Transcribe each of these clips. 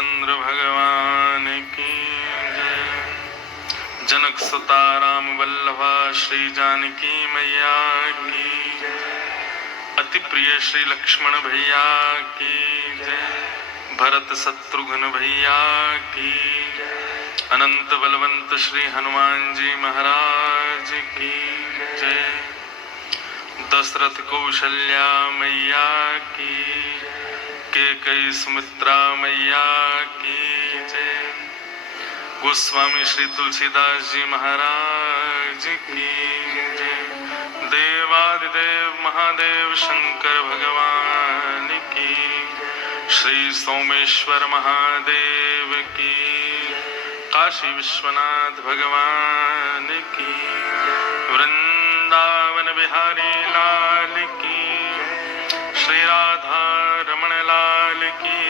रामचंद्र भगवान की जय। जनक सुता राम वल्लभा श्री जानकी मैया की जय। अति प्रिय श्री लक्ष्मण भैया की जय। भरत शत्रुघ्न भैया की जय। अनंत बलवंत श्री हनुमान जी महाराज की जय। दशरथ कौशल्या मैया की केकई सुमित्रा मैया की जय। गोस्वामी श्री तुलसीदास जी महाराज की जय। देवादिदेव महादेव शंकर भगवान की। श्री सोमेश्वर महादेव की। काशी विश्वनाथ भगवान की। वृंदावन बिहारी लाल की। श्री राधा रमण लाल की।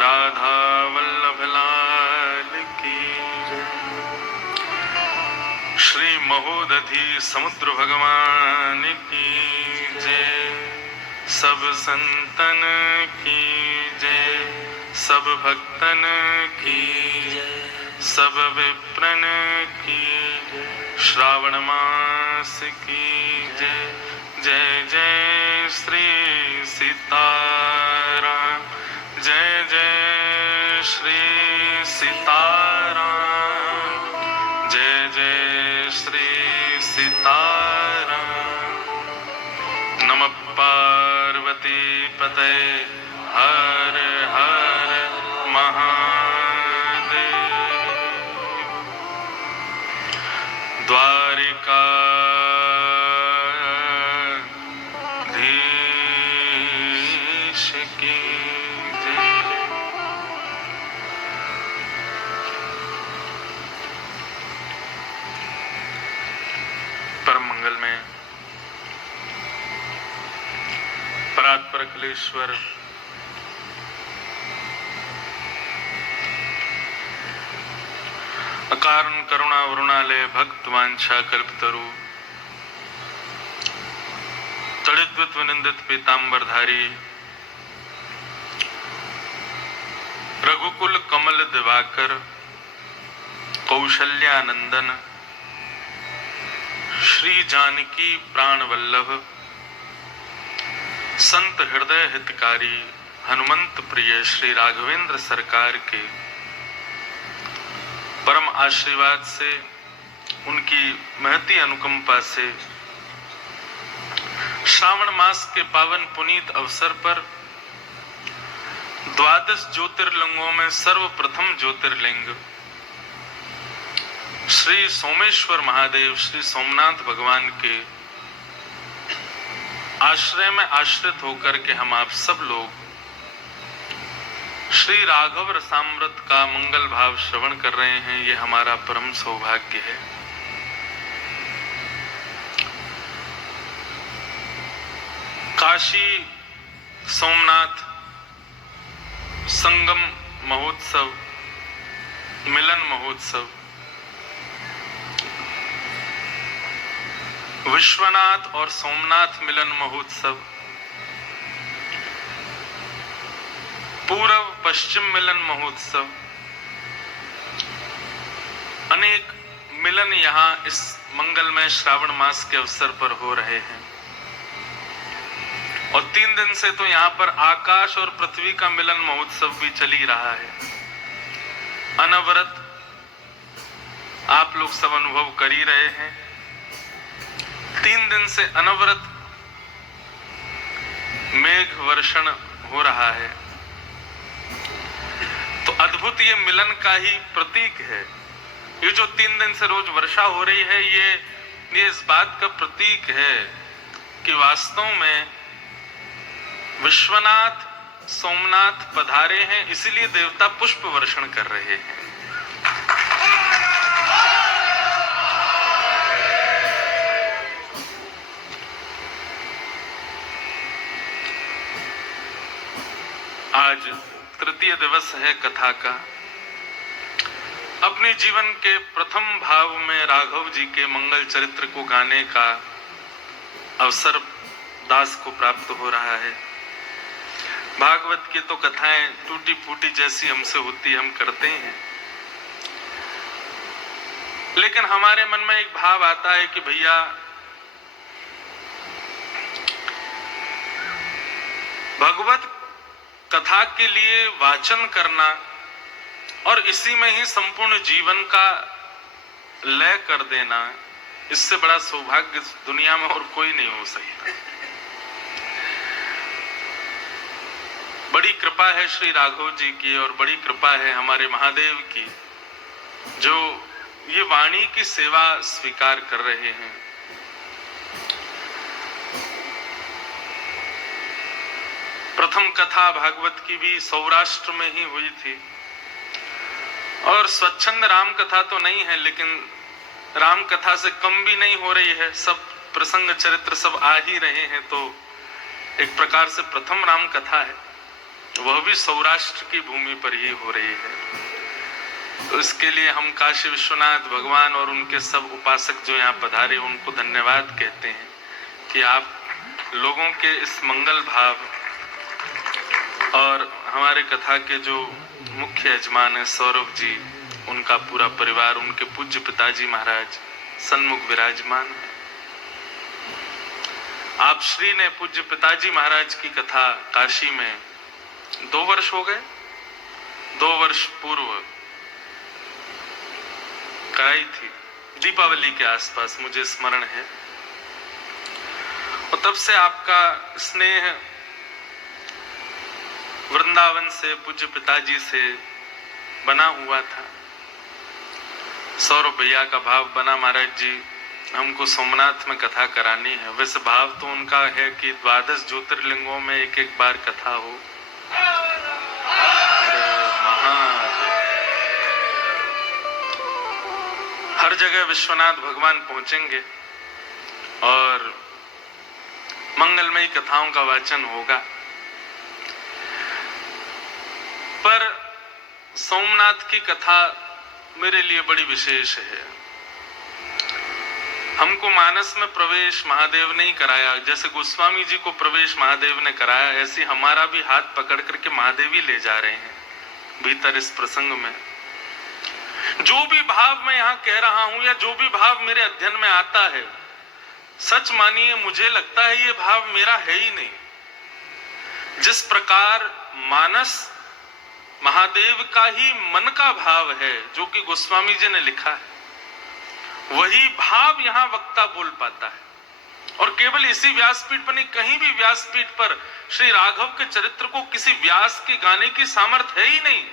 राधा वल्लभ लाल की। श्री महोदधि समुद्र भगवान की जय। सब संतन की जय। सब भक्तन की जय। सब विप्रन की श्रावण मास की जय। जय जय श्री सीताराम। जय जय श्री सीताराम। जय जय श्री सीताराम। नमः पार्वती पतये हर हर महादेव। द्वारिकाधीश की जय। परम मंगल में परात्पर अखिलेश्वर अकारण करुणा वरुणालय भक्त वांछा कल्पतरु तड़िद्वित विनिंदित पीतांबरधारी रघुकुल कमल दिवाकर कौशल्यानंदन श्री जानकी प्राण वल्लभ संत हृदय हितकारी हनुमंत प्रिय श्री राघवेंद्र सरकार के परम आशीर्वाद से, उनकी महती अनुकंपा से श्रावण मास के पावन पुनीत अवसर पर 12 ज्योतिर्लिंगों में सर्वप्रथम ज्योतिर्लिंग श्री सोमेश्वर महादेव श्री सोमनाथ भगवान के आश्रय में आश्रित होकर के हम आप सब लोग श्री राघव रसामृत का मंगल भाव श्रवण कर रहे हैं। ये हमारा परम सौभाग्य है। काशी सोमनाथ संगम महोत्सव, मिलन महोत्सव, विश्वनाथ और सोमनाथ मिलन महोत्सव, पूर्व पश्चिम मिलन महोत्सव, अनेक मिलन यहाँ इस मंगलमय श्रावण मास के अवसर पर हो रहे हैं। और 3 दिन से तो यहाँ पर आकाश और पृथ्वी का मिलन महोत्सव भी चल ही रहा है। अनवरत आप लोग सब अनुभव कर ही रहे हैं। 3 दिन से अनवरत मेघ वर्षण हो रहा है। तो अद्भुत ये मिलन का ही प्रतीक है। ये जो 3 दिन से रोज वर्षा हो रही है, ये इस बात का प्रतीक है कि वास्तव में विश्वनाथ सोमनाथ पधारे हैं, इसीलिए देवता पुष्प वर्षण कर रहे हैं। आज तृतीय दिवस है कथा का। अपने जीवन के प्रथम भाव में राघव जी के मंगल चरित्र को गाने का अवसर दास को प्राप्त हो रहा है। भागवत की तो कथाएं टूटी फूटी जैसी हमसे होती, हम करते हैं, लेकिन हमारे मन में एक भाव आता है कि भैया भगवत कथा के लिए वाचन करना और इसी में ही संपूर्ण जीवन का लय कर देना, इससे बड़ा सौभाग्य दुनिया में और कोई नहीं हो सकता। बड़ी कृपा है श्री राघव जी की और बड़ी कृपा है हमारे महादेव की, जो ये वाणी की सेवा स्वीकार कर रहे हैं। प्रथम कथा भागवत की भी सौराष्ट्र में ही हुई थी और स्वच्छंद राम कथा तो नहीं है, लेकिन राम कथा से कम भी नहीं हो रही है, सब प्रसंग चरित्र सब आ ही रहे हैं, तो एक प्रकार से प्रथम राम कथा है, वह भी सौराष्ट्र की भूमि पर ही हो रही है। तो इसके लिए हम काशी विश्वनाथ भगवान और उनके सब उपासक जो यहाँ पधारे उनको धन्यवाद कहते हैं कि आप लोगों के इस मंगल भाव और हमारे कथा के जो मुख्य यजमान है सौरभ जी, उनका पूरा परिवार, उनके पूज्य पिताजी महाराज सन्मुख विराजमान है। आप श्री ने पूज्य पिताजी महाराज की कथा काशी में 2 वर्ष हो गए, 2 वर्ष पूर्व कराई थी, दीपावली के आसपास मुझे स्मरण है, और तब से आपका स्नेह वृंदावन से पूज्य पिताजी से बना हुआ था। सौरभ भैया का भाव बना, महाराज जी हमको सोमनाथ में कथा करानी है। वैसे भाव तो उनका है कि 12 ज्योतिर्लिंगों में एक एक बार कथा हो। हर जगह विश्वनाथ भगवान पहुंचेंगे और मंगलमयी कथाओं का वाचन होगा, पर सोमनाथ की कथा मेरे लिए बड़ी विशेष है। हमको मानस में प्रवेश महादेव ने ही कराया, जैसे गोस्वामी जी को प्रवेश महादेव ने कराया, ऐसे हमारा भी हाथ पकड़ करके महादेव ही ले जा रहे हैं भीतर इस प्रसंग में। जो भी भाव मैं यहाँ कह रहा हूं या जो भी भाव मेरे अध्ययन में आता है, सच मानिए मुझे लगता है ये भाव मेरा है ही नहीं। जिस प्रकार मानस महादेव का ही मन का भाव है जो कि गोस्वामी जी ने लिखा है, वही भाव यहाँ वक्ता बोल पाता है। और केवल इसी व्यासपीठ पर नहीं, कहीं भी व्यासपीठ पर श्री राघव के चरित्र को किसी व्यास के गाने की सामर्थ्य है ही नहीं।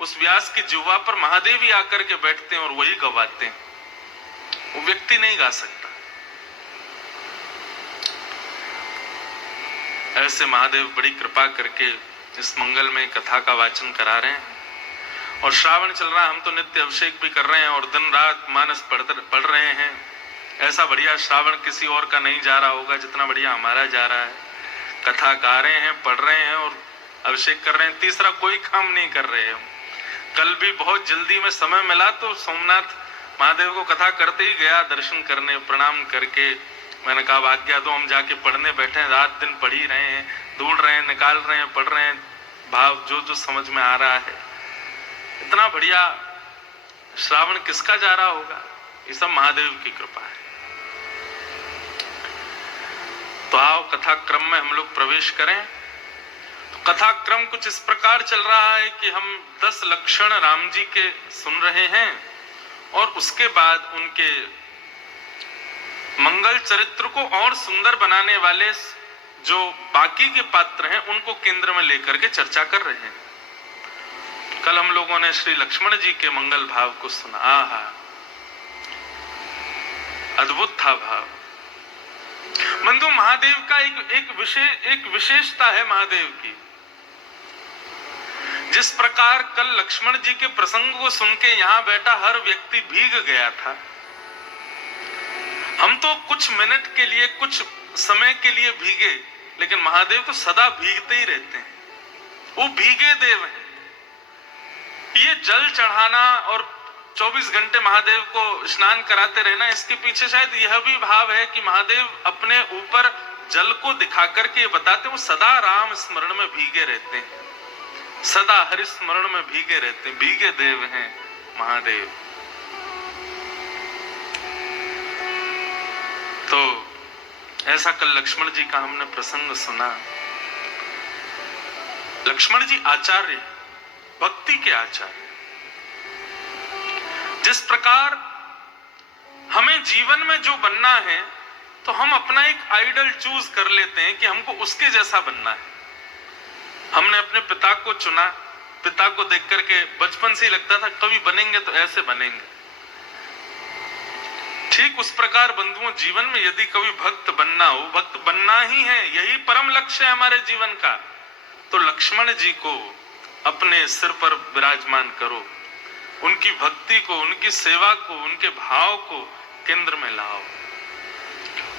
उस व्यास की जिह्वा पर महादेव ही आकर के बैठते हैं और वही गवाते हैं, वो व्यक्ति नहीं गा सकता। ऐसे महादेव बड़ी कृपा करके इस मंगल में कथा का वाचन करा रहे हैं। और श्रावण चल रहा है, हम तो नित्य अभिषेक भी कर रहे हैं और दिन रात मानस पढ़ रहे हैं। ऐसा बढ़िया श्रावण किसी और का नहीं जा रहा होगा जितना बढ़िया हमारा जा रहा है। कथा गा रहे हैं, पढ़ रहे हैं और अभिषेक कर रहे हैं, तीसरा कोई काम नहीं कर रहे हैं। कल भी बहुत जल्दी में समय मिला तो सोमनाथ महादेव को कथा करते ही गया, दर्शन करने, प्रणाम करके मैंने कहा आज्ञा दो, हम जाके पढ़ने बैठे हैं। रात दिन पढ़ ही रहे हैं, ढूंढ रहे हैं, निकाल रहे हैं, पढ़ रहे हैं, भाव जो जो समझ में आ रहा है। इतना बढ़िया श्रावण किसका जा रहा होगा, ये सब महादेव की कृपा है। तो आओ कथा क्रम में हम लोग प्रवेश करें। तो कथा क्रम कुछ इस प्रकार चल रहा है कि हम 10 लक्षण राम जी के सुन रहे हैं और उसके बाद उनके मंगल चरित्र को और सुंदर बनाने वाले जो बाकी के पात्र हैं उनको केंद्र में लेकर के चर्चा कर रहे हैं। कल हम लोगों ने श्री लक्ष्मण जी के मंगल भाव को सुना, आहा अद्भुत था भाव। बंधु महादेव का एक विशेषता है महादेव की। जिस प्रकार कल लक्ष्मण जी के प्रसंग को सुन के यहाँ बैठा हर व्यक्ति भीग गया था, हम तो कुछ मिनट के लिए, कुछ समय के लिए भीगे, लेकिन महादेव तो सदा भीगते ही रहते हैं। वो भीगे देव हैं। ये जल चढ़ाना और 24 घंटे महादेव को स्नान कराते रहना, इसके पीछे शायद यह भी भाव है कि महादेव अपने ऊपर जल को दिखा करके बताते वो सदा राम स्मरण में भीगे रहते हैं, सदा हरि स्मरण में भीगे रहते हैं, भीगे देव हैं महादेव। तो ऐसा कल लक्ष्मण जी का हमने प्रसंग सुना। लक्ष्मण जी आचार्य, भक्ति के आचार्य। जिस प्रकार हमें जीवन में जो बनना है तो हम अपना एक आइडल चूज कर लेते हैं कि हमको उसके जैसा बनना है। हमने अपने पिता को चुना, पिता को देख करके बचपन से ही लगता था कभी बनेंगे तो ऐसे बनेंगे। ठीक उस प्रकार बंधुओं जीवन में यदि कभी भक्त बनना हो, भक्त बनना ही है, यही परम लक्ष्य है हमारे जीवन का, तो लक्ष्मण जी को अपने सिर पर विराजमान करो, उनकी भक्ति को, उनकी सेवा को, उनके भाव को केंद्र में लाओ।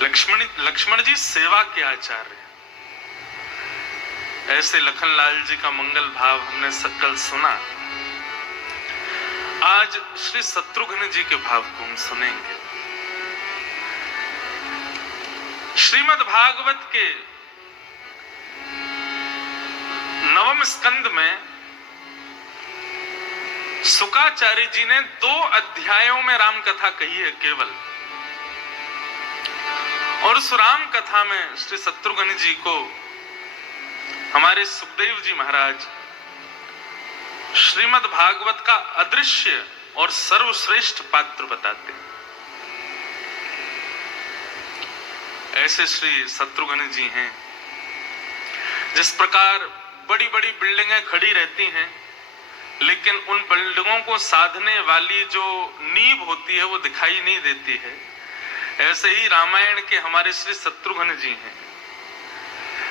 लक्ष्मण जी सेवा के आचार्य। ऐसे लखनलाल जी का मंगल भाव हमने कल सुना। आज श्री शत्रुघ्न जी के भाव को हम सुनेंगे। श्रीमद् भागवत के 9वें स्कंद में शुकाचार्य जी ने 2 अध्यायों में राम कथा कही है केवल, और उस राम कथा में श्री शत्रुघ्न जी को हमारे सुखदेव जी महाराज श्रीमद् भागवत का अदृश्य और सर्वश्रेष्ठ पात्र बताते हैं। ऐसे श्री शत्रुघ्न जी हैं। जिस प्रकार बड़ी बड़ी बिल्डिंगें खड़ी रहती हैं, लेकिन उन बिल्डिंगों को साधने वाली जो नींव होती है वो दिखाई नहीं देती है, ऐसे ही रामायण के हमारे श्री शत्रुघ्न जी हैं।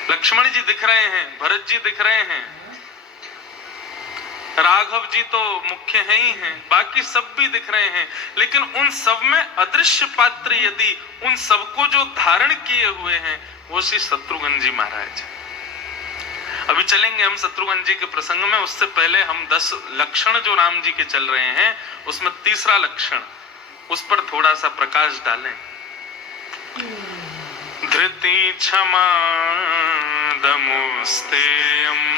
लक्ष्मण जी दिख रहे हैं, भरत जी दिख रहे हैं, राघव जी तो मुख्य है ही हैं, बाकी सब भी दिख रहे हैं, लेकिन उन सब में अदृश्य पात्र यदि उन सबको जो धारण किए हुए हैं वो श्री शत्रुघ्न जी महाराज। अभी चलेंगे हम शत्रुघ्न जी के प्रसंग में, उससे पहले हम 10 लक्षण जो राम जी के चल रहे हैं उसमें तीसरा लक्षण, उस पर थोड़ा सा प्रकाश डालें। धृति क्षमा दमोस्तेयम्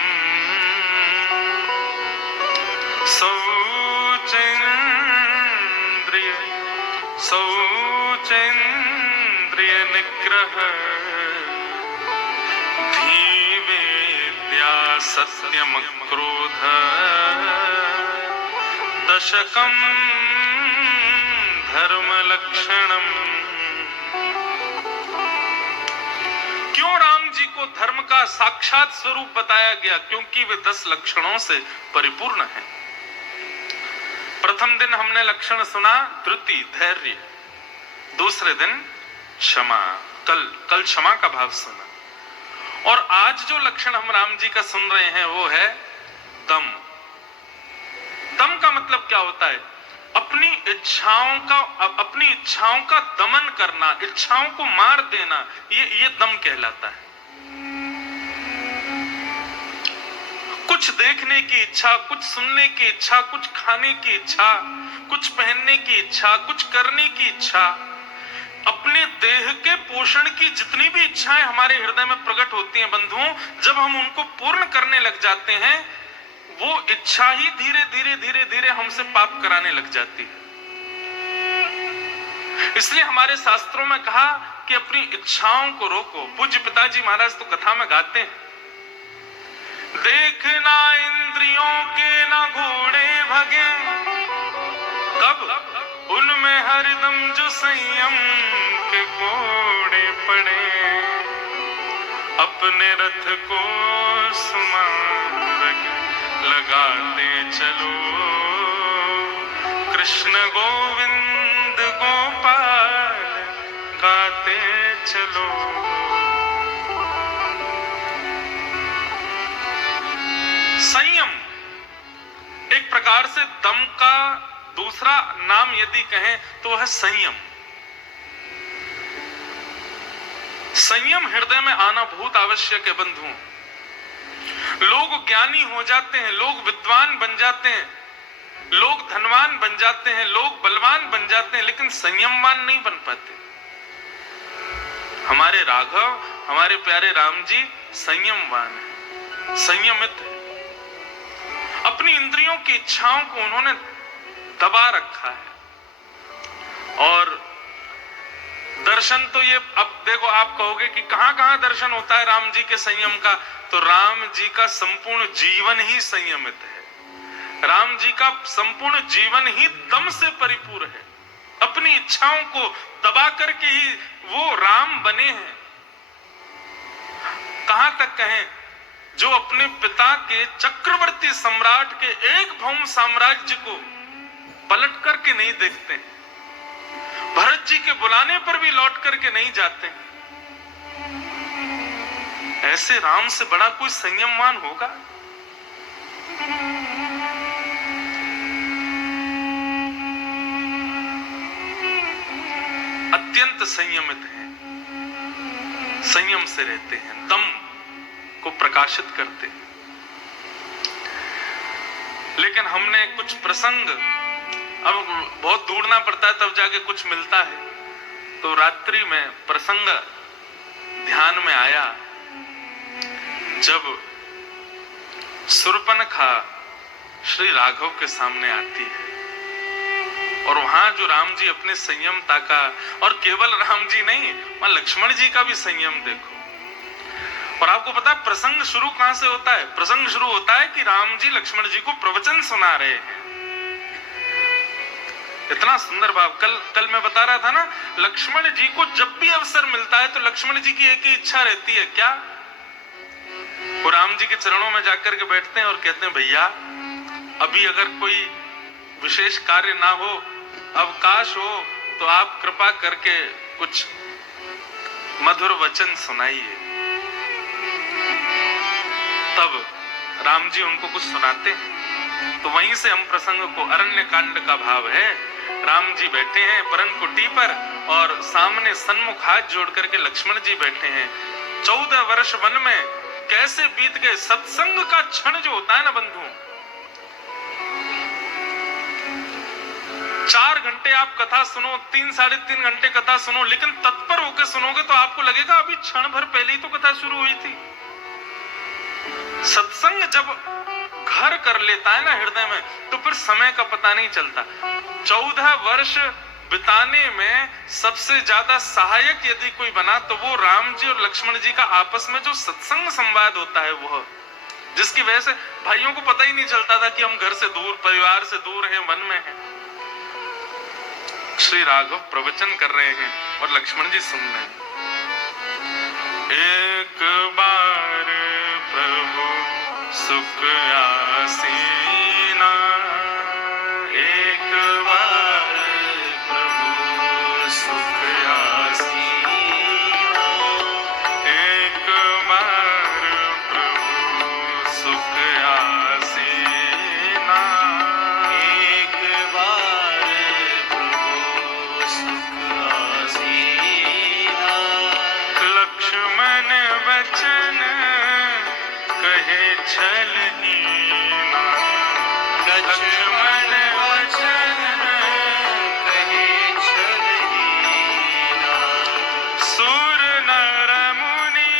शौचेन्द्रिय निग्रह धीवेद्या सत्यम क्रोध दशकम धर्म लक्षणम। क्यों राम जी को धर्म का साक्षात स्वरूप बताया गया? क्योंकि वे 10 लक्षणों से परिपूर्ण हैं। प्रथम दिन हमने लक्षण सुना धृति, धैर्य। दूसरे दिन क्षमा, कल क्षमा का भाव सुना। और आज जो लक्षण हम राम जी का सुन रहे हैं वो है दम। दम का मतलब क्या होता है? अपनी इच्छाओं का दमन करना, इच्छाओं को मार देना, ये दम कहलाता है। कुछ देखने की इच्छा, कुछ सुनने की इच्छा, कुछ खाने की इच्छा, कुछ पहनने की इच्छा, कुछ करने की इच्छा, अपने देह के पोषण की जितनी भी इच्छाएं हमारे हृदय में प्रकट होती हैं बंधुओं, जब हम उनको पूर्ण करने लग जाते हैं वो इच्छा ही धीरे धीरे हमसे पाप कराने लग जाती है। इसलिए हमारे शास्त्रों में कहा कि अपनी इच्छाओं को रोको। पूज्य पिताजी महाराज तो कथा में गाते हैं, देखना इंद्रियों के ना घोड़े भगे, कब उनमें हरदम जो संयम के घोड़े पड़े, अपने रथ को सुमार्ग लगाते चलो, कृष्ण गोविंद गोपाल गाते चलो। संयम एक प्रकार से दम का दूसरा नाम यदि कहें तो वह है संयम। संयम हृदय में आना बहुत आवश्यक है बंधुओं। लोग ज्ञानी हो जाते हैं, लोग विद्वान बन जाते हैं, लोग धनवान बन जाते हैं, लोग बलवान बन जाते हैं, लेकिन संयमवान नहीं बन पाते। हमारे राघव हमारे प्यारे राम जी संयमवान है, संयमित है। अपनी इंद्रियों की इच्छाओं को उन्होंने दबा रखा है। और दर्शन तो ये, अब देखो आप कहोगे कि कहां कहां दर्शन होता है राम जी के संयम का, तो राम जी का संपूर्ण जीवन ही संयमित है। राम जी का संपूर्ण जीवन ही दम से परिपूर्ण है। अपनी इच्छाओं को दबा करके ही वो राम बने हैं। कहां तक कहें, जो अपने पिता के चक्रवर्ती सम्राट के एक भौम साम्राज्य को पलट करके नहीं देखते, भरत जी के बुलाने पर भी लौट करके नहीं जाते, ऐसे राम से बड़ा कोई संयमवान होगा? अत्यंत संयमित हैं, संयम से रहते हैं, दम को प्रकाशित करते हैं। लेकिन हमने कुछ प्रसंग, अब बहुत ढूंढना पड़ता है तब जाके कुछ मिलता है, तो रात्रि में प्रसंग ध्यान में आया जब शूर्पणखा श्री राघव के सामने आती है और वहां जो राम जी अपने संयमता का, और केवल राम जी नहीं, वहां लक्ष्मण जी का भी संयम देखो। और आपको पता है प्रसंग शुरू कहां से होता है? प्रसंग शुरू होता है कि राम जी लक्ष्मण जी को प्रवचन सुना रहे हैं। इतना सुंदर भाव। कल मैं बता रहा था ना, लक्ष्मण जी को जब भी अवसर मिलता है तो लक्ष्मण जी की एक ही इच्छा रहती है, क्या? वो राम जी के चरणों में जाकर के बैठते हैं और कहते हैं, भैया अभी अगर कोई विशेष कार्य ना हो, अवकाश हो, तो आप कृपा करके कुछ मधुर वचन सुनाइए। तब राम जी उनको कुछ सुनाते हैं। तो वहीं से हम प्रसंग को, अरण्य कांड का भाव है, राम जी बैठे हैं परम कुटी पर और सामने सन्मुख हाथ जोड़ करके लक्ष्मण जी बैठे हैं। 14 वर्ष वन में कैसे बीत गए। सत्संग का क्षण जो होता है ना बंधु, 4 घंटे आप कथा सुनो, 3 साढ़े 3 घंटे कथा सुनो, लेकिन तत्पर होकर सुनोगे तो आपको लगेगा अभी क्षण भर पहले ही तो कथा शुरू हुई थी। सत्संग जब घर कर लेता है ना हृदय में, तो फिर समय का पता नहीं चलता। 14 वर्ष बिताने में सबसे ज्यादा सहायक यदि कोई बना तो वो राम जी और लक्ष्मण जी का आपस में जो सत्संग संवाद होता है, वो जिसकी वजह से भाइयों को पता ही नहीं चलता था कि हम घर से दूर, परिवार से दूर हैं, वन में हैं। श्री राघव प्रवचन कर रहे हैं और लक्ष्मण जी सुन रहे हैं। एक बार प्रभु सुख आसीना, एक बार प्रभु सुख आसीना, एक बार प्रभु सुख आसीना, एक बार प्रभु सुख आसीना। लक्ष्मण वचन कहे छलनीना, लक्ष्मण वचन कहे छलनीना। सुर नर मुनि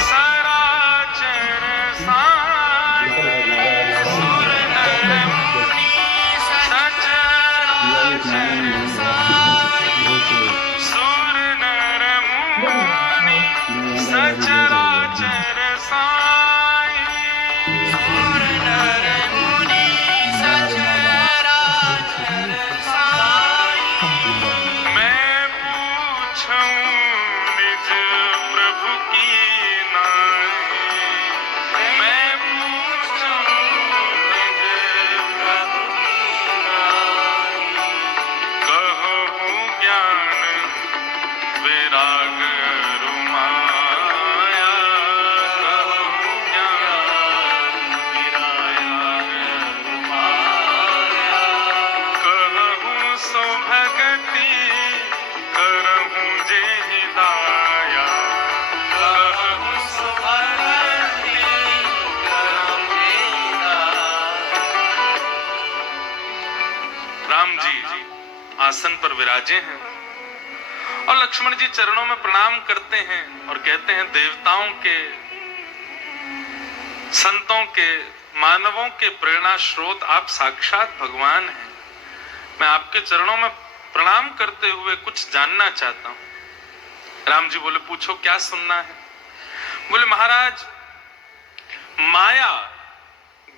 सराचर साई, सुर नर मुनि सचराचर साई, सुर नर मुनि सचराचर साई, सुर नर मुनि सचराचर साई। मैं पूछूं निज प्रभु की नाई, मैं पूछूं निज प्रभु की नाई। कहूं ज्ञान विराग रुमाया, कहूं ज्ञान विराग रुमाया। कहूं सो भगति करहूं जेहि दाया, कहूं सो भगति करहूं जेहि दाया। राम जी आसन पर विराजे हैं और लक्ष्मण जी चरणों में प्रणाम करते हैं और कहते हैं, देवताओं के, संतों के, मानवों के प्रेरणा स्रोत आप साक्षात भगवान हैं। मैं आपके चरणों में प्रणाम करते हुए कुछ जानना चाहता हूं। राम जी बोले, पूछो क्या सुनना है। बोले, महाराज, माया,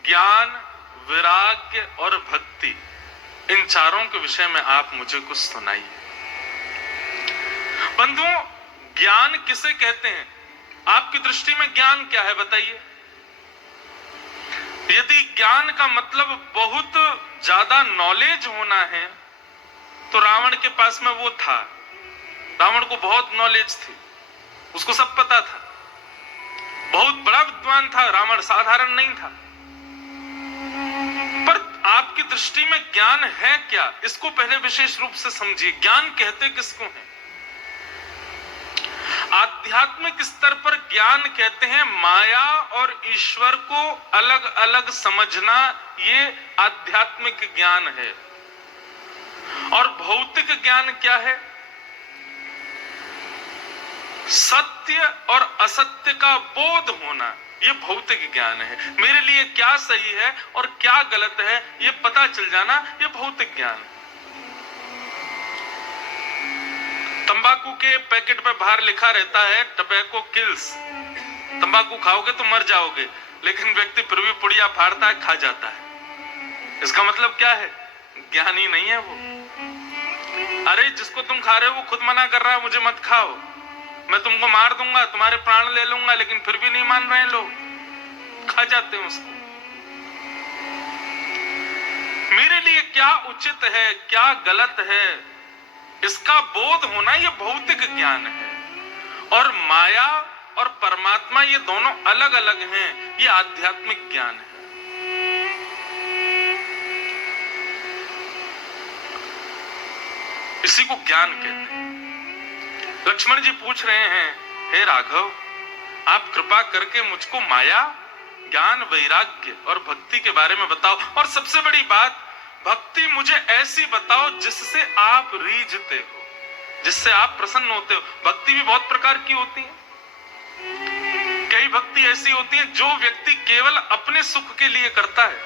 ज्ञान, वैराग्य और भक्ति, इन चारों के विषय में आप मुझे कुछ सुनाइए। बंधुओं, ज्ञान किसे कहते हैं? आपकी दृष्टि में ज्ञान क्या है, बताइए। यदि ज्ञान का मतलब बहुत ज्यादा नॉलेज होना है तो रावण के पास में वो था। रावण को बहुत नॉलेज थी, उसको सब पता था, बहुत बड़ा विद्वान था रावण, साधारण नहीं था। पर आपकी दृष्टि में ज्ञान है क्या, इसको पहले विशेष रूप से समझिए। ज्ञान कहते किसको हैं? आध्यात्मिक स्तर पर ज्ञान कहते हैं माया और ईश्वर को अलग अलग समझना, ये आध्यात्मिक ज्ञान है। और भौतिक ज्ञान क्या है? सत्य और असत्य का बोध होना, ये भौतिक ज्ञान है। मेरे लिए क्या सही है और क्या गलत है ये पता चल जाना, ये भौतिक ज्ञान है। तंबाकू के पैकेट पे बाहर लिखा रहता है टबैको किल्स, तंबाकू खाओगे तो मर जाओगे, लेकिन व्यक्ति फिर भी पुड़िया फाड़ता है, खा जाता है। इसका मतलब क्या है? ज्ञानी नहीं है वो। अरे जिसको तुम खा रहे हो वो खुद मना कर रहा है, मुझे मत खाओ, मैं तुमको मार दूंगा, तुम्हारे प्राण ले लूंगा, लेकिन फिर भी नहीं मान रहे हैं लोग, खा जाते हैं उसको। मेरे लिए क्या उचित है, क्या गलत है, इसका बोध होना, ये भौतिक ज्ञान है। और माया और परमात्मा ये दोनों अलग अलग हैं, ये आध्यात्मिक ज्ञान है। इसी को ज्ञान कहते हैं। लक्ष्मण जी पूछ रहे हैं, हे राघव, आप कृपा करके मुझको माया, ज्ञान, वैराग्य और भक्ति के बारे में बताओ। और सबसे बड़ी बात, भक्ति मुझे ऐसी बताओ जिससे आप रीझते हो, जिससे आप प्रसन्न होते हो। भक्ति भी बहुत प्रकार की होती है। कई भक्ति ऐसी होती है जो व्यक्ति केवल अपने सुख के लिए करता है।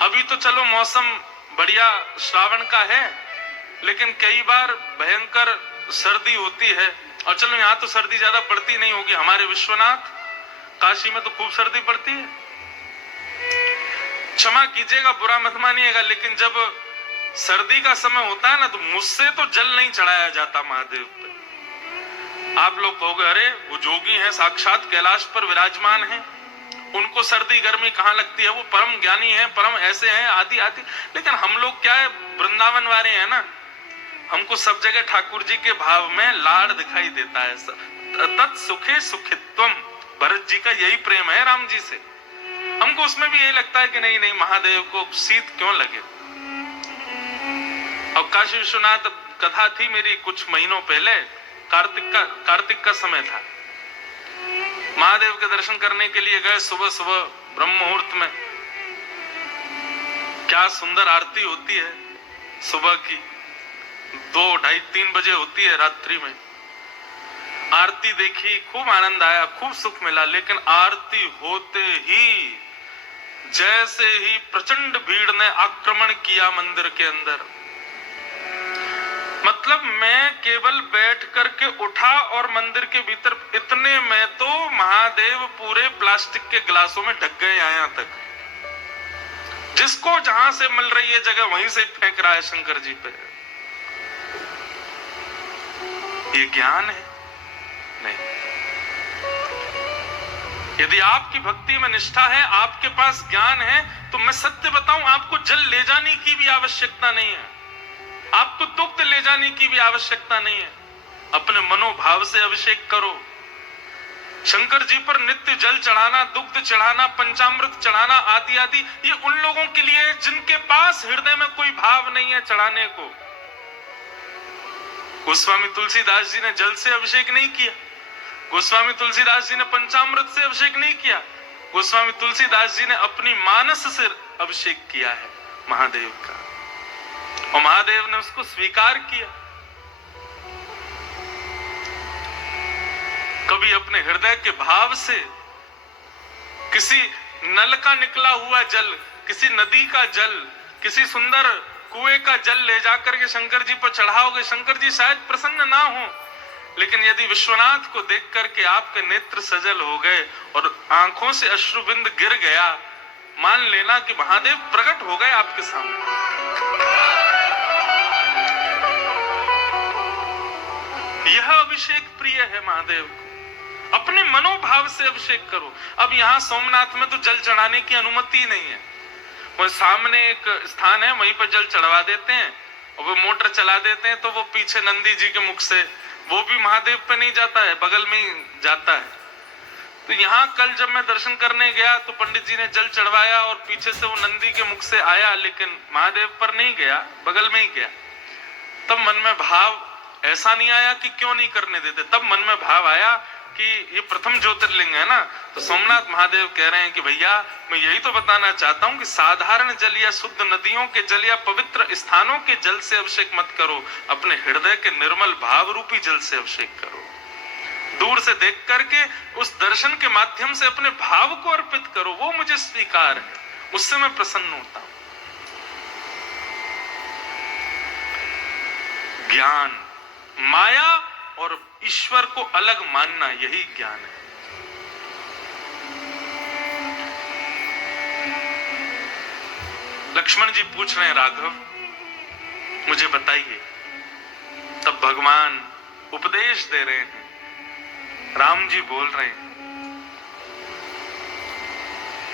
अभी तो चलो मौसम बढ़िया श्रावण का है, लेकिन कई बार भयंकर सर्दी होती है। और चलो यहाँ तो सर्दी ज्यादा पड़ती नहीं होगी, हमारे विश्वनाथ काशी में तो खूब सर्दी पड़ती है। क्षमा कीजिएगा, बुरा मत मानिएगा, लेकिन जब सर्दी का समय होता है ना, तो मुझसे तो जल नहीं चढ़ाया जाता महादेव पे। आप लोग कहोगे, अरे वो जोगी हैं, साक्षात कैलाश पर विराजमान हैं, उनको सर्दी गर्मी कहाँ लगती है, वो परम ज्ञानी हैं, परम ऐसे हैं, आदि आदि। लेकिन हम लोग क्या है, वृंदावन वाले हैं ना, हमको सब जगह ठाकुर जी के भाव में लाड़ दिखाई देता है। तत् सुखे सुखित्वम, भरत जी का यही प्रेम है राम जी से। हमको उसमें भी यही लगता है कि नहीं नहीं, महादेव को शीत क्यों लगे। और काशी विश्वनाथ कथा थी मेरी कुछ महीनों पहले, कार्तिक का समय था। महादेव के दर्शन करने के लिए गए, सुबह सुबह ब्रह्म मुहूर्त में। क्या सुंदर आरती होती है सुबह की, 2, 2:30, 3 बजे होती है रात्रि में। आरती देखी, खूब आनंद आया, खूब सुख मिला। लेकिन आरती होते ही जैसे ही प्रचंड भीड़ ने आक्रमण किया मंदिर के अंदर, मतलब मैं केवल बैठ करके उठा और मंदिर के भीतर, इतने में तो महादेव पूरे प्लास्टिक के गिलासों में ढक गए आया तक। जिसको जहां से मिल रही है जगह वहीं से फेंक रहा है शंकर जी पे। ये ज्ञान है? नहीं। यदि आपकी भक्ति में निष्ठा है, आपके पास ज्ञान है, तो मैं सत्य बताऊं, आपको जल ले जाने की भी आवश्यकता नहीं है, आपको दुग्ध ले जाने की भी आवश्यकता नहीं है। अपने मनोभाव से अभिषेक करो। शंकर जी पर नित्य जल चढ़ाना, दुग्ध चढ़ाना, पंचामृत चढ़ाना आदि आदि, ये उन लोगों के लिए जिनके पास हृदय में कोई भाव नहीं है चढ़ाने को। गोस्वामी तुलसीदास जी ने जल से अभिषेक नहीं किया, गोस्वामी तुलसीदास जी ने पंचामृत से अभिषेक नहीं किया, गोस्वामी तुलसीदास जी ने अपनी मानस से अभिषेक किया है महादेव का। और महादेव ने उसको स्वीकार किया। कभी अपने हृदय के भाव से किसी नल का निकला हुआ जल, किसी नदी का जल, किसी सुंदर कुएं का जल ले जाकर के शंकर जी पर चढ़ाओगे, शंकर जी शायद प्रसन्न ना हो, लेकिन यदि विश्वनाथ को देख करके आपके नेत्र सजल हो गए और आंखों से अश्रुबिंद गिर गया, मान लेना कि महादेव प्रकट हो गए आपके सामने। यह अभिषेक प्रिय है महादेव को। अपने मनोभाव से अभिषेक करो। अब यहाँ सोमनाथ में तो जल चढ़ाने की अनुमति नहीं है। वो सामने एक स्थान है, वहीं पर जल चढ़वा देते हैं और वो मोटर चला देते हैं, तो वो पीछे नंदी जी के मुख से, वो भी महादेव पे नहीं जाता है, बगल में ही जाता है। तो यहाँ कल जब मैं दर्शन करने गया तो पंडित जी ने जल चढ़वाया और पीछे से वो नंदी के मुख से आया, लेकिन महादेव पर नहीं गया, बगल में ही गया। तब मन में भाव ऐसा नहीं आया कि क्यों नहीं करने देते, तब मन में भाव आया कि ये प्रथम ज्योतिर्लिंग है ना, तो सोमनाथ महादेव कह रहे हैं कि भैया मैं यही तो बताना चाहता हूं कि साधारण जल या शुद्ध नदियों के जल या पवित्र स्थानों के जल से अभिषेक मत करो, अपने हृदय के निर्मल भाव रूपी जल से अभिषेक करो। दूर से देख करके उस दर्शन के माध्यम से अपने भाव को अर्पित करो, वो मुझे स्वीकार है, उससे मैं प्रसन्न होता हूं। ज्ञान, माया और ईश्वर को अलग मानना, यही ज्ञान है। लक्ष्मण जी पूछ रहे हैं, राघव मुझे बताइए। तब भगवान उपदेश दे रहे हैं। राम जी बोल रहे हैं,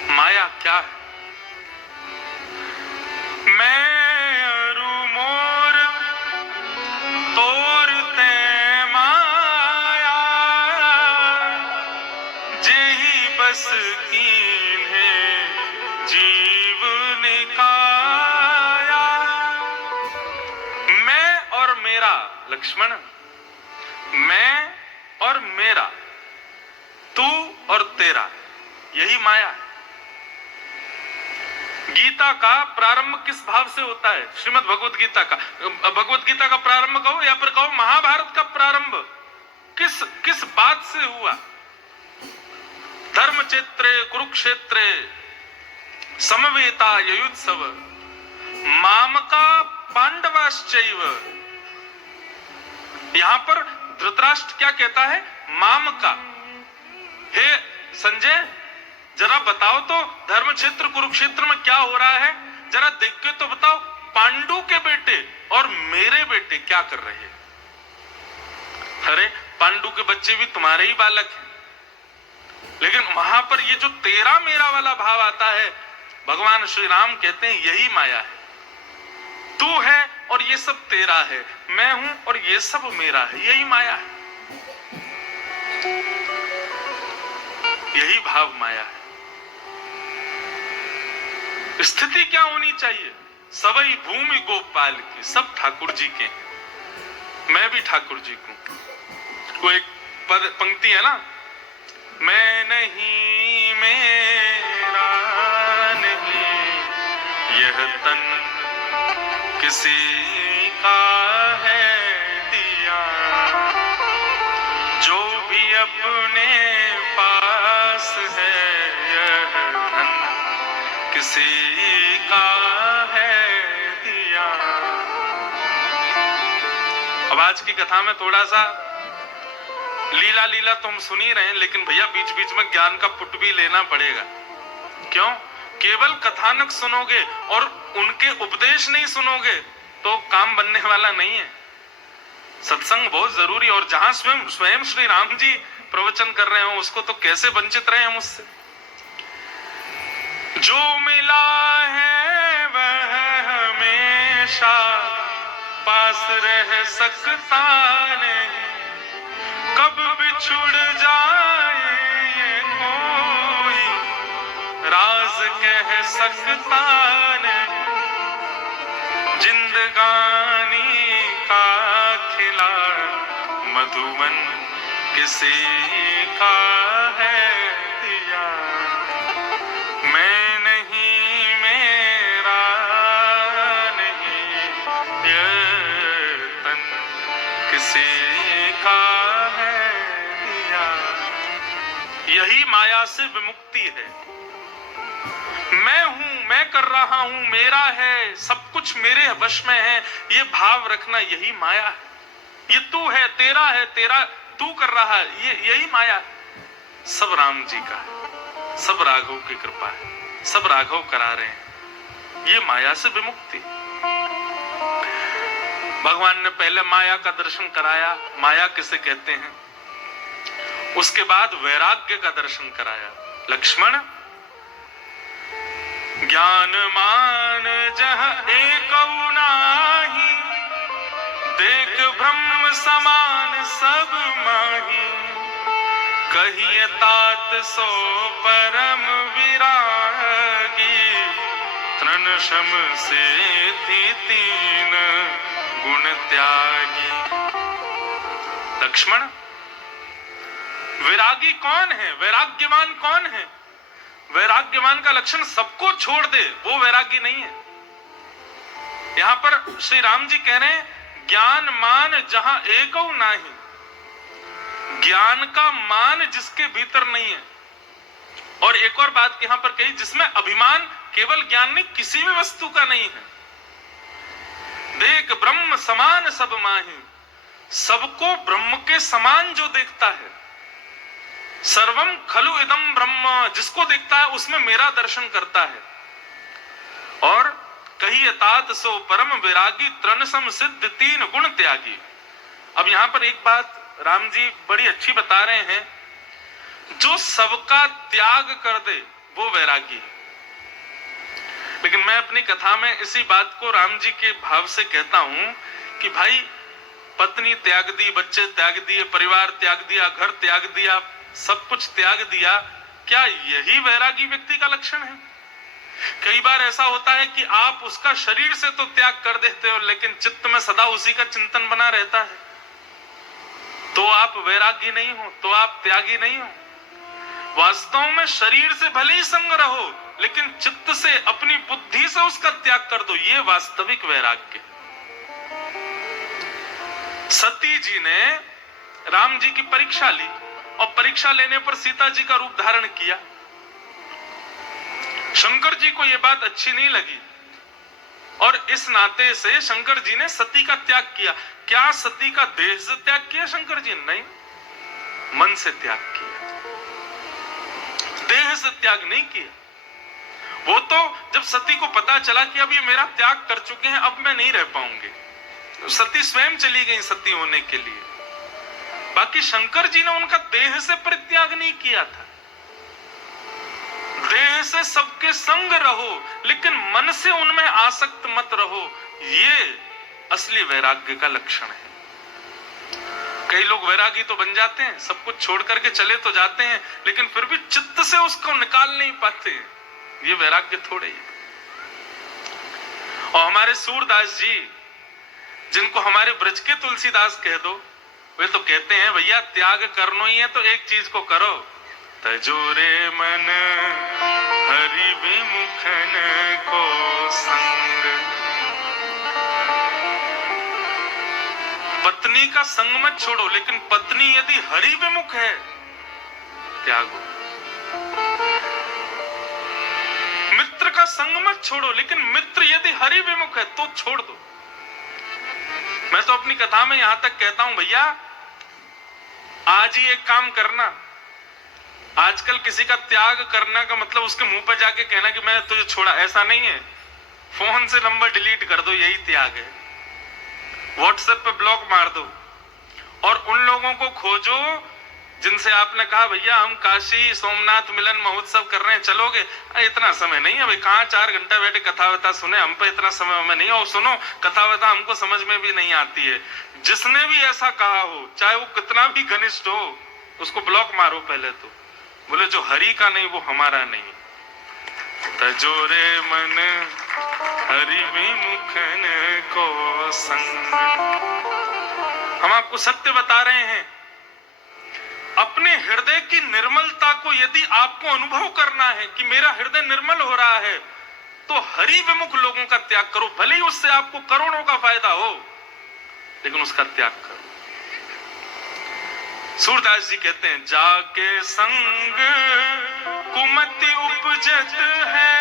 माया क्या है? मैं अरु मोर तोरते माया, जेहि बस कीन्हे जीव निकाया। मैं और मेरा, लक्ष्मण, मैं और मेरा, तू और तेरा, यही माया है। गीता का प्रारंभ किस भाव से होता है? श्रीमद् भगवत गीता का, भगवत गीता का प्रारंभ कहो या फिर कहो महाभारत का प्रारंभ किस बात से हुआ? धर्म क्षेत्रे कुरुक्षेत्रे समवेता युयुत्सव मामका पांडवाश्चैव। यहां पर धृतराष्ट्र क्या कहता है? माम का। हे संजय, जरा बताओ तो धर्म क्षेत्र कुरुक्षेत्र में क्या हो रहा है, जरा देख के तो बताओ। पांडु के बेटे और मेरे बेटे क्या कर रहे हैं? अरे पांडु के बच्चे भी तुम्हारे ही बालक हैं, लेकिन वहां पर ये जो तेरा मेरा वाला भाव आता है, भगवान श्री राम कहते हैं यही माया है। तू है और ये सब तेरा है, मैं हूं और ये सब मेरा है, यही माया है, यही भाव माया है। स्थिति क्या होनी चाहिए? सबई भूमि गोपाल की, सब ठाकुर जी के, मैं भी ठाकुर जी को। वो एक पंक्ति है ना, मैं नहीं मेरा नहीं, यह तन किसी का है दिया, जो भी अपने पास है यह धन किसी का है दिया। अब आज की कथा में थोड़ा सा लीला तो हम सुन ही रहे हैं, लेकिन भैया बीच बीच में ज्ञान का पुट भी लेना पड़ेगा। क्यों? केवल कथानक सुनोगे और उनके उपदेश नहीं सुनोगे तो काम बनने वाला नहीं है। सत्संग बहुत जरूरी, और जहां स्वयं श्री राम जी प्रवचन कर रहे हो उसको तो कैसे वंचित रहे हम उससे। जो मिला है वह हमेशा पास रह सकता नहीं, कब बिछुड़ जाए ये कोई राज कह सकता नहीं। जिंदगानी का खिला मधुबन किसी का है दिया, मैं नहीं मेरा नहीं, यही माया से विमुक्ति है। मैं हूं, मैं कर रहा हूं, मेरा है, सब कुछ मेरे वश में है, ये भाव रखना यही माया है। ये तू है, तेरा तू कर रहा है, ये यही माया है। सब राम जी का है, सब राघव की कृपा है, सब राघव करा रहे हैं। ये माया से विमुक्ति। भगवान ने पहले माया का दर्शन कराया, माया किसे कहते हैं, उसके बाद वैराग्य का दर्शन कराया। लक्ष्मण, ज्ञान मान जहाँ एकौ नाहि, देख ब्रह्म समान सब माही, कहिए तात सो परम विरागी, तृण शम से थी तीन गुण त्यागी। लक्ष्मण, विरागी कौन है, वैराग्यवान कौन है? वैराग्यवान का लक्षण सबको छोड़ दे, वो वैरागी नहीं है। यहां पर श्री राम जी कह रहे हैं, ज्ञान मान जहां एकौ नाही, ज्ञान का मान जिसके भीतर नहीं है। और एक और बात यहां पर कही, जिसमें अभिमान केवल ज्ञान नहीं, किसी भी वस्तु का नहीं है। देख ब्रह्म समान सब माही, सबको ब्रह्म के समान जो देखता है, सर्वम खलु इदम ब्रह्म, जिसको देखता है उसमें मेरा दर्शन करता है। और कही तात सो परम विरागी, तृण सम सिद्ध तीन गुण त्यागी। अब यहां पर एक बात राम जी बड़ी अच्छी बता रहे हैं, जो सबका त्याग कर दे वो वैरागी है। लेकिन मैं अपनी कथा में इसी बात को राम जी के भाव से कहता हूं कि भाई, पत्नी त्याग दी, बच्चे त्याग दिए, परिवार त्याग दिया, घर त्याग दिया, सब कुछ त्याग दिया, क्या यही वैरागी व्यक्ति का लक्षण है? कई बार ऐसा होता है कि आप उसका शरीर से तो त्याग कर देते हो, लेकिन चित्त में सदा उसी का चिंतन बना रहता है, तो आप वैरागी नहीं हो, तो आप त्यागी नहीं हो। वास्तव में शरीर से भले ही संग रहो, लेकिन चित्त से, अपनी बुद्धि से उसका त्याग कर दो, ये वास्तविक वैराग्य। सती जी ने राम जी की परीक्षा ली, और परीक्षा लेने पर सीता जी का रूप धारण किया। शंकर जी को यह बात अच्छी नहीं लगी, और इस नाते से शंकर जी ने सती का त्याग किया। क्या सती का देह से त्याग किया शंकर जी? नहीं, मन से त्याग किया, देह से त्याग नहीं किया। वो तो जब सती को पता चला कि अब ये मेरा त्याग कर चुके हैं, अब मैं नहीं रह पाऊंगी, तो सती स्वयं चली गई सती होने के लिए। बाकी शंकर जी ने उनका देह से परित्याग नहीं किया था। देह से सबके संग रहो, लेकिन मन से उनमें आसक्त मत रहो, ये असली वैराग्य का लक्षण है। कई लोग वैरागी तो बन जाते हैं, सब कुछ छोड़ करके चले तो जाते हैं, लेकिन फिर भी चित्त से उसको निकाल नहीं पाते, ये वैराग्य थोड़े ही। और हमारे सूरदास जी, जिनको हमारे ब्रज के तुलसीदास कह दो, वे तो कहते हैं, भैया त्याग करना ही है तो एक चीज को करो, तजोरे मन हरि विमुखन को संग। पत्नी का संग मत छोड़ो, लेकिन पत्नी यदि हरि विमुख है, त्यागो। मित्र का संग मत छोड़ो, लेकिन मित्र यदि हरि विमुख है तो छोड़ दो। मैं तो अपनी कथा में यहां तक कहता हूं, भैया आज ही एक काम करना। आजकल किसी का त्याग करना का मतलब उसके मुंह पर जाके कहना कि मैं तुझे छोड़ा, ऐसा नहीं है। फोन से नंबर डिलीट कर दो, यही त्याग है। व्हाट्सएप पे ब्लॉक मार दो, और उन लोगों को खोजो जिनसे आपने कहा भैया हम काशी सोमनाथ मिलन महोत्सव कर रहे हैं, चलोगे? इतना समय नहीं है भाई, कहाँ 4 घंटा बैठे कथा वथा सुने, हम पे इतना समय हमें नहीं है। और सुनो, कथा वथा हमको समझ में भी नहीं आती है। जिसने भी ऐसा कहा हो, चाहे वो कितना भी घनिष्ठ हो, उसको ब्लॉक मारो पहले तो। बोले जो हरि का नहीं वो हमारा नहीं। तजोरे मन हरि विमुखन को संग। हम आपको सत्य बता रहे हैं, अपने हृदय की निर्मलता को यदि आपको अनुभव करना है कि मेरा हृदय निर्मल हो रहा है, तो हरि विमुख लोगों का त्याग करो। भले ही उससे आपको करोड़ों का फायदा हो, लेकिन उसका त्याग करो। सूरदास जी कहते हैं, जाके संग कुमति उपजत है,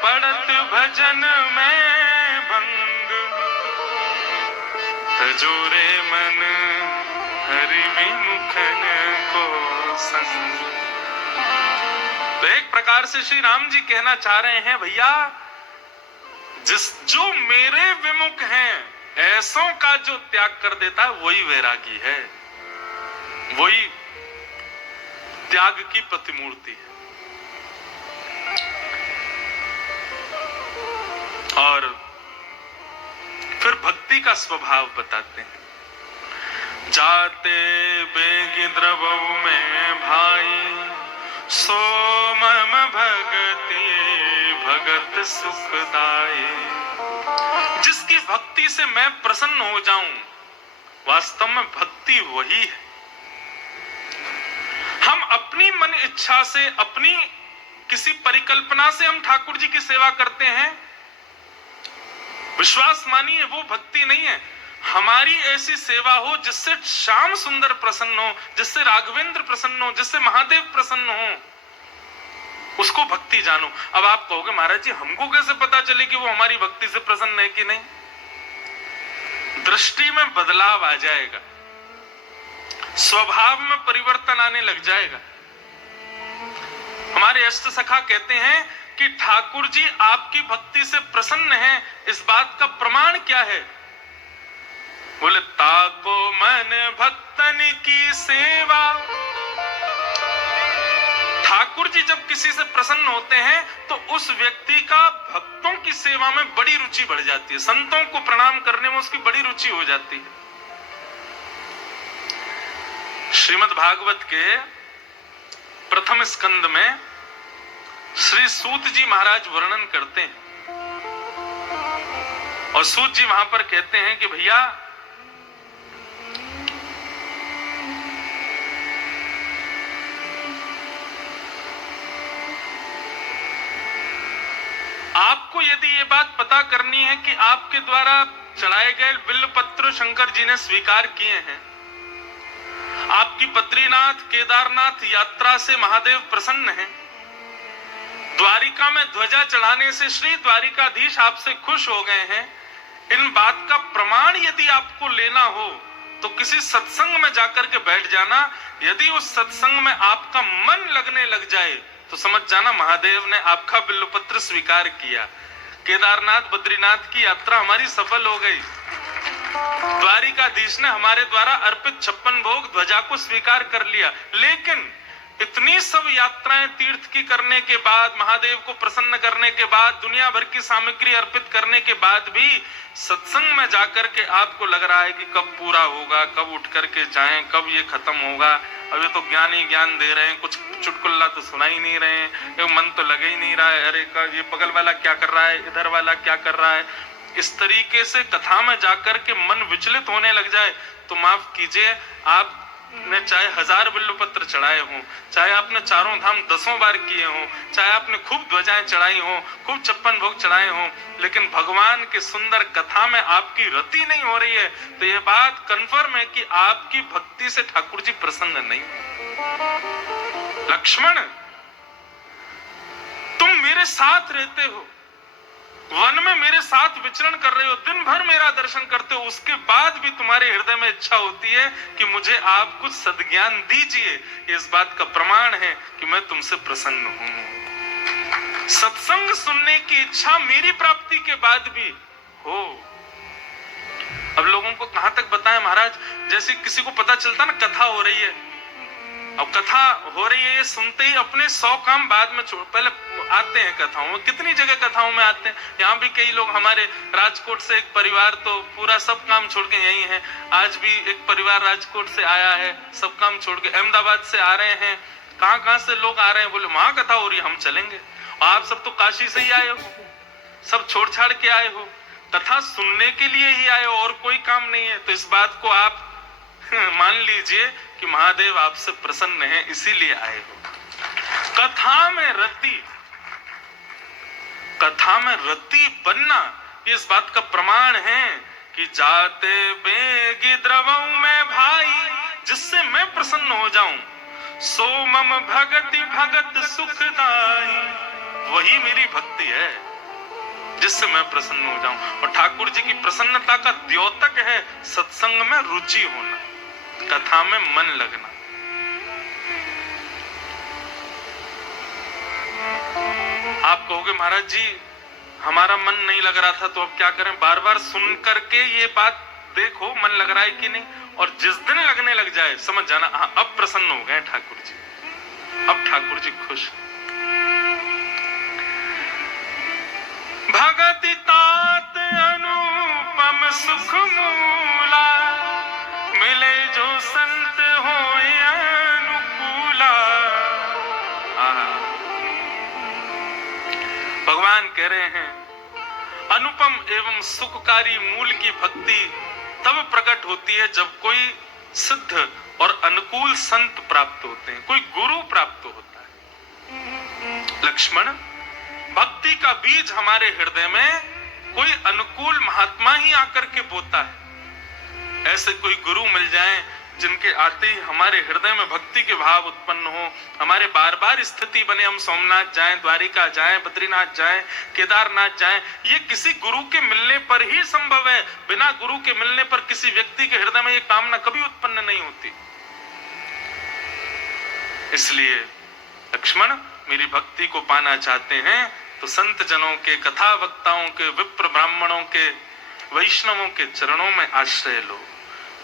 पड़त भजन में भंग, तजोरे मन हरि विमुखन को संग। तो एक प्रकार से श्री राम जी कहना चाह रहे हैं, भैया जो मेरे विमुख हैं, ऐसों का जो त्याग कर देता है वही वैरागी है, वही त्याग की प्रतिमूर्ति है। और फिर भक्ति का स्वभाव बताते हैं, जाते बेगी द्रवऊ में भाई, सो मम भगति भगत सुखदाई। जिसकी भक्ति से मैं प्रसन्न हो जाऊं, वास्तव में भक्ति वही है। हम अपनी मन इच्छा से, अपनी किसी परिकल्पना से हम ठाकुर जी की सेवा करते हैं, विश्वास मानिए वो भक्ति नहीं है। हमारी ऐसी सेवा हो जिससे श्याम सुंदर प्रसन्न हो, जिससे राघवेंद्र प्रसन्न हो, जिससे महादेव प्रसन्न हो, उसको भक्ति जानो। अब आप कहोगे, महाराज जी हमको कैसे पता चले कि वो हमारी भक्ति से प्रसन्न है कि नहीं? दृष्टि में बदलाव आ जाएगा, स्वभाव में परिवर्तन आने लग जाएगा। हमारे अष्ट सखा कहते हैं कि ठाकुर जी आपकी भक्ति से प्रसन्न हैं, इस बात का प्रमाण क्या है? बोले, ताको मन भक्तन की सेवा। ठाकुर जी जब किसी से प्रसन्न होते हैं तो उस व्यक्ति का भक्तों की सेवा में बड़ी रुचि बढ़ जाती है, संतों को प्रणाम करने में उसकी बड़ी रुचि हो जाती है। श्रीमद् भागवत के प्रथम स्कंद में श्री सूत जी महाराज वर्णन करते हैं, और सूत जी वहां पर कहते हैं कि भैया आपको यदि ये बात पता करनी है कि आपके द्वारा चढ़ाए गए बिल्वपत्र शंकर जी ने स्वीकार किए हैं, आपकी बद्रीनाथ केदारनाथ यात्रा से महादेव प्रसन्न हैं, द्वारिका में ध्वजा चढ़ाने से श्री द्वारिकाधीश आपसे खुश हो गए हैं, इन बात का प्रमाण यदि आपको लेना हो तो किसी सत्संग में जाकर के बैठ जाना। यदि उस सत्संग में आपका मन लगने लग जाए तो समझ जाना महादेव ने आपका बिल्वपत्र स्वीकार किया। केदारनाथ बद्रीनाथ की यात्रा हमारी सफल हो गई, द्वारिकाधीश ने हमारे द्वारा अर्पित 56 भोग ध्वजा को स्वीकार कर लिया। लेकिन इतनी सब यात्राएं तीर्थ की करने के बाद, महादेव को प्रसन्न करने के बाद, दुनिया भर की सामग्री अर्पित करने के बाद भी सत्संग में जाकर के आपको लग रहा है कि कब पूरा होगा, कब उठ करके जाएं, कब ये खत्म होगा। अब ये तो ज्ञान ही ज्ञान दे रहे हैं, कुछ चुटकुल्ला तो सुना ही नहीं रहे हैं, मन तो लगे ही नहीं रहा है, अरे ये बगल वाला क्या कर रहा है, इधर वाला क्या कर रहा है। इस तरीके से कथा में जाकर के मन विचलित होने लग जाए तो माफ कीजिए, आप ने चाहे 1000 बिल्वपत्र चढ़ाए हों, चाहे आपने चारों धाम 10 बार किए हों, चाहे आपने खूब ध्वजाएं चढ़ाई हों, खूब 56 भोग चढ़ाए हों, लेकिन भगवान की सुंदर कथा में आपकी रति नहीं हो रही है तो यह बात कंफर्म है कि आपकी भक्ति से ठाकुर जी प्रसन्न नहीं। लक्ष्मण, तुम मेरे साथ रहते हो, वन में मेरे साथ विचरण कर रहे हो, दिन भर मेरा दर्शन करते हो, उसके बाद भी तुम्हारे हृदय में इच्छा होती है कि मुझे आप कुछ सद्ज्ञान दीजिए। इस बात का प्रमाण है कि मैं तुमसे प्रसन्न हूं। सत्संग सुनने की इच्छा मेरी प्राप्ति के बाद भी हो। अब लोगों को कहां तक बताएं महाराज, जैसे किसी को पता चलता ना कथा हो रही है, अब कथा हो रही है, ये सुनते ही अपने 100 काम बाद में छोड़, पहले आते हैं कथाओं में, कितनी जगह कथाओं में आते हैं। यहाँ भी कई लोग, हमारे राजकोट से एक परिवार तो पूरा सब काम छोड़ के यही है, आज भी एक परिवार राजकोट से आया है, सब काम छोड़ के अहमदाबाद से आ रहे हैं, कहाँ से लोग आ रहे हैं, बोले वहां कथा हो रही है, हम चलेंगे। आप सब तो काशी से ही आए हो, सब छोड़ छाड़ के आए हो, कथा सुनने के लिए ही आए हो, और कोई काम नहीं है। तो इस बात को आप मान लीजिए कि महादेव आपसे प्रसन्न है, इसीलिए आए हो। कथा में रति बनना इस बात का प्रमाण है कि जाते बेगी द्रवऊ में भाई, जिससे मैं प्रसन्न हो जाऊं। सो मम भगति भगत सुखदाई, वही मेरी भक्ति है जिससे मैं प्रसन्न हो जाऊं। और ठाकुर जी की प्रसन्नता का द्योतक है सत्संग में रुचि होना, कथा में मन लगना। आप कहोगे महाराज जी हमारा मन नहीं लग रहा था तो अब क्या करें? बार बार सुन करके ये बात देखो मन लग रहा है कि नहीं, और जिस दिन लगने लग जाए समझ जाना हाँ अब प्रसन्न हो गए ठाकुर जी, अब ठाकुर जी खुश। भगति तात अनुपम सुख मूला, मिले जो संत होए अनुकूला। भगवान कह रहे हैं अनुपम एवं सुखकारी मूल की भक्ति तब प्रकट होती है जब कोई सिद्ध और अनुकूल संत प्राप्त होते हैं, कोई गुरु प्राप्त होता है। लक्ष्मण, भक्ति का बीज हमारे हृदय में कोई अनुकूल महात्मा ही आकर के बोता है। ऐसे कोई गुरु मिल जाएं जिनके आते ही हमारे हृदय में भक्ति के भाव उत्पन्न हो, हमारे बार बार स्थिति बने, हम सोमनाथ जाएं, द्वारिका जाएं, बद्रीनाथ जाएं, केदारनाथ जाएं, ये किसी गुरु के मिलने पर ही संभव है। बिना गुरु के मिलने पर किसी व्यक्ति के हृदय में ये कामना कभी उत्पन्न नहीं होती। इसलिए लक्ष्मण, मेरी भक्ति को पाना चाहते हैं तो संत जनों के, कथा वक्ताओं के, विप्र ब्राह्मणों के, वैष्णवों के चरणों में आश्रय लो।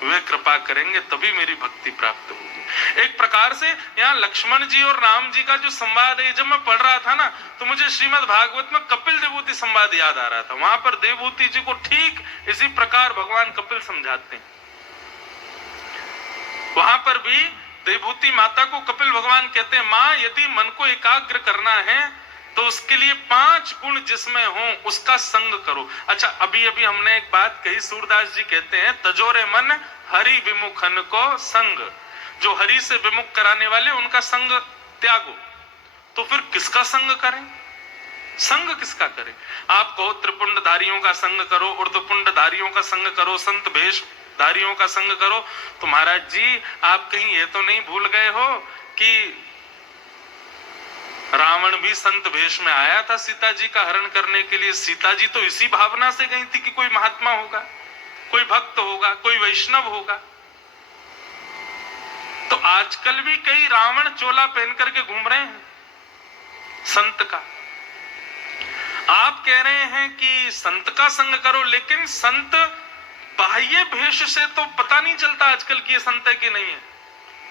वे कृपा करेंगे तभी मेरी भक्ति प्राप्त होगी। एक प्रकार से यहाँ लक्ष्मण जी और राम जी का जो संवाद है, जब मैं पढ़ रहा था ना तो मुझे श्रीमद् भागवत में कपिल देवहूति संवाद याद आ रहा था। वहां पर देवहूति जी को ठीक इसी प्रकार भगवान कपिल समझाते हैं। वहां पर भी देवहूति माता को कपिल भगवान कहते हैं, माँ यदि मन को एकाग्र करना है तो उसके लिए 5 गुण जिसमें हो उसका संग करो। अच्छा, अभी अभी हमने एक बात कही, सूरदास जी कहते हैं तजोरे मन हरि विमुखन को संग, जो हरि से विमुख कराने वाले उनका संग त्यागो। तो फिर किसका संग करें? संग किसका करें? आप कहो त्रिपुंडधारियों का संग करो, ऊर्ध्वपुंडधारियों का संग करो, संत भेषधारियों का संग करो। तो महाराज जी आप कहीं ये तो नहीं भूल गए हो कि रावण भी संत भेष में आया था सीता जी का हरण करने के लिए। सीता जी तो इसी भावना से गई थी कि कोई महात्मा होगा, कोई भक्त होगा, कोई वैष्णव होगा। तो आजकल भी कई रावण चोला पहन करके घूम रहे हैं संत का। आप कह रहे हैं कि संत का संग करो, लेकिन संत बाह्य भेष से तो पता नहीं चलता आजकल की ये संत है कि नहीं है।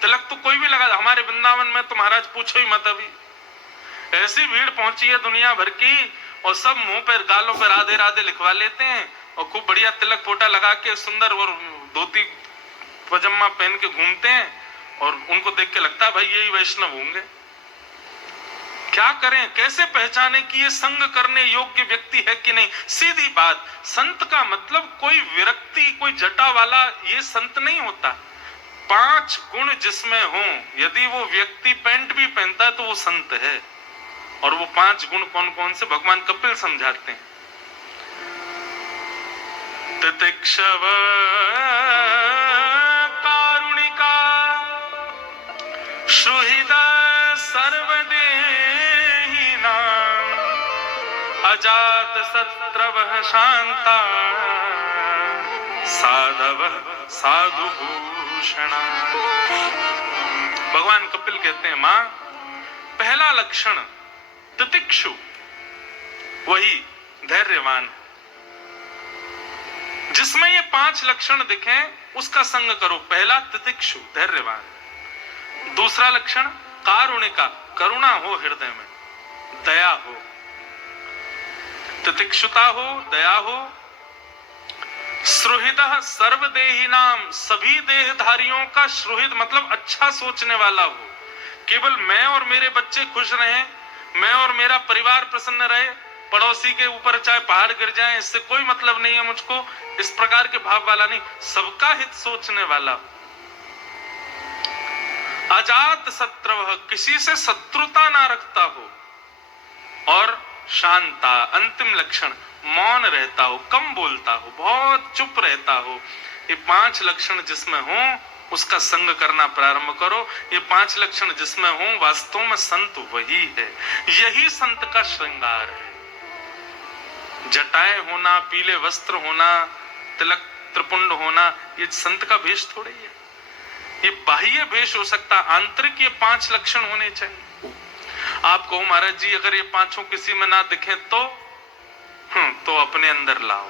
तिलक तो कोई भी लगा, हमारे वृंदावन में तो महाराज पूछो ही मत, अभी ऐसी भीड़ पहुंची है दुनिया भर की, और सब मुंह पर गालों पर राधे राधे लिखवा लेते हैं और खूब बढ़िया तिलक फोटा लगा के सुंदर और धोती पजामा पहन के घूमते हैं, और उनको देख के लगता है भाई यही वैष्णव होंगे। क्या करें, कैसे पहचाने कि ये संग करने योग्य व्यक्ति है कि नहीं? सीधी बात, संत का मतलब कोई विरक्ति, कोई जटा वाला ये संत नहीं होता। 5 गुण जिसमें हो, यदि वो व्यक्ति पैंट भी पहनता है तो वो संत है। और वो 5 गुण कौन कौन से भगवान कपिल समझाते हैं। तितिक्षव कारुणिका सुहृद सर्वदेहिना अजात शत्रवः शांता साधव साधु भूषणा। भगवान कपिल कहते हैं मां, पहला लक्षण तितिक्षु, वही धैर्यवान, जिसमें ये 5 लक्षण दिखें उसका संग करो। पहला तितिक्षु, धैर्यवान। दूसरा लक्षण कारुणिका, करुणा हो हृदय में, दया हो, तितिक्षुता हो, दया हो। सुहृदः सर्वदेहिनाम, सभी देहधारियों का सुहृद मतलब अच्छा सोचने वाला हो। केवल मैं और मेरे बच्चे खुश रहें, मैं और मेरा परिवार प्रसन्न रहे, पड़ोसी के ऊपर चाहे पहाड़ गिर जाए इससे कोई मतलब नहीं है मुझको, इस प्रकार के भाव वाला नहीं, सबका हित सोचने वाला। अजात शत्रु, किसी से शत्रुता ना रखता हो। और शांता, अंतिम लक्षण मौन रहता हो, कम बोलता हो, बहुत चुप रहता हो। ये 5 लक्षण जिसमें हो उसका संग करना प्रारंभ करो। ये 5 लक्षण जिसमें हो वास्तव में संत वही है। यही संत का श्रृंगार है। जटाएं होना, पीले वस्त्र होना, तिलक त्रिपुंड होना, ये संत का भेष थोड़ी है। ये बाह्य भेष हो सकता, आंतरिक ये 5 लक्षण होने चाहिए। आप कहो महाराज जी अगर ये 5 किसी में ना दिखे तो अपने अंदर लाओ,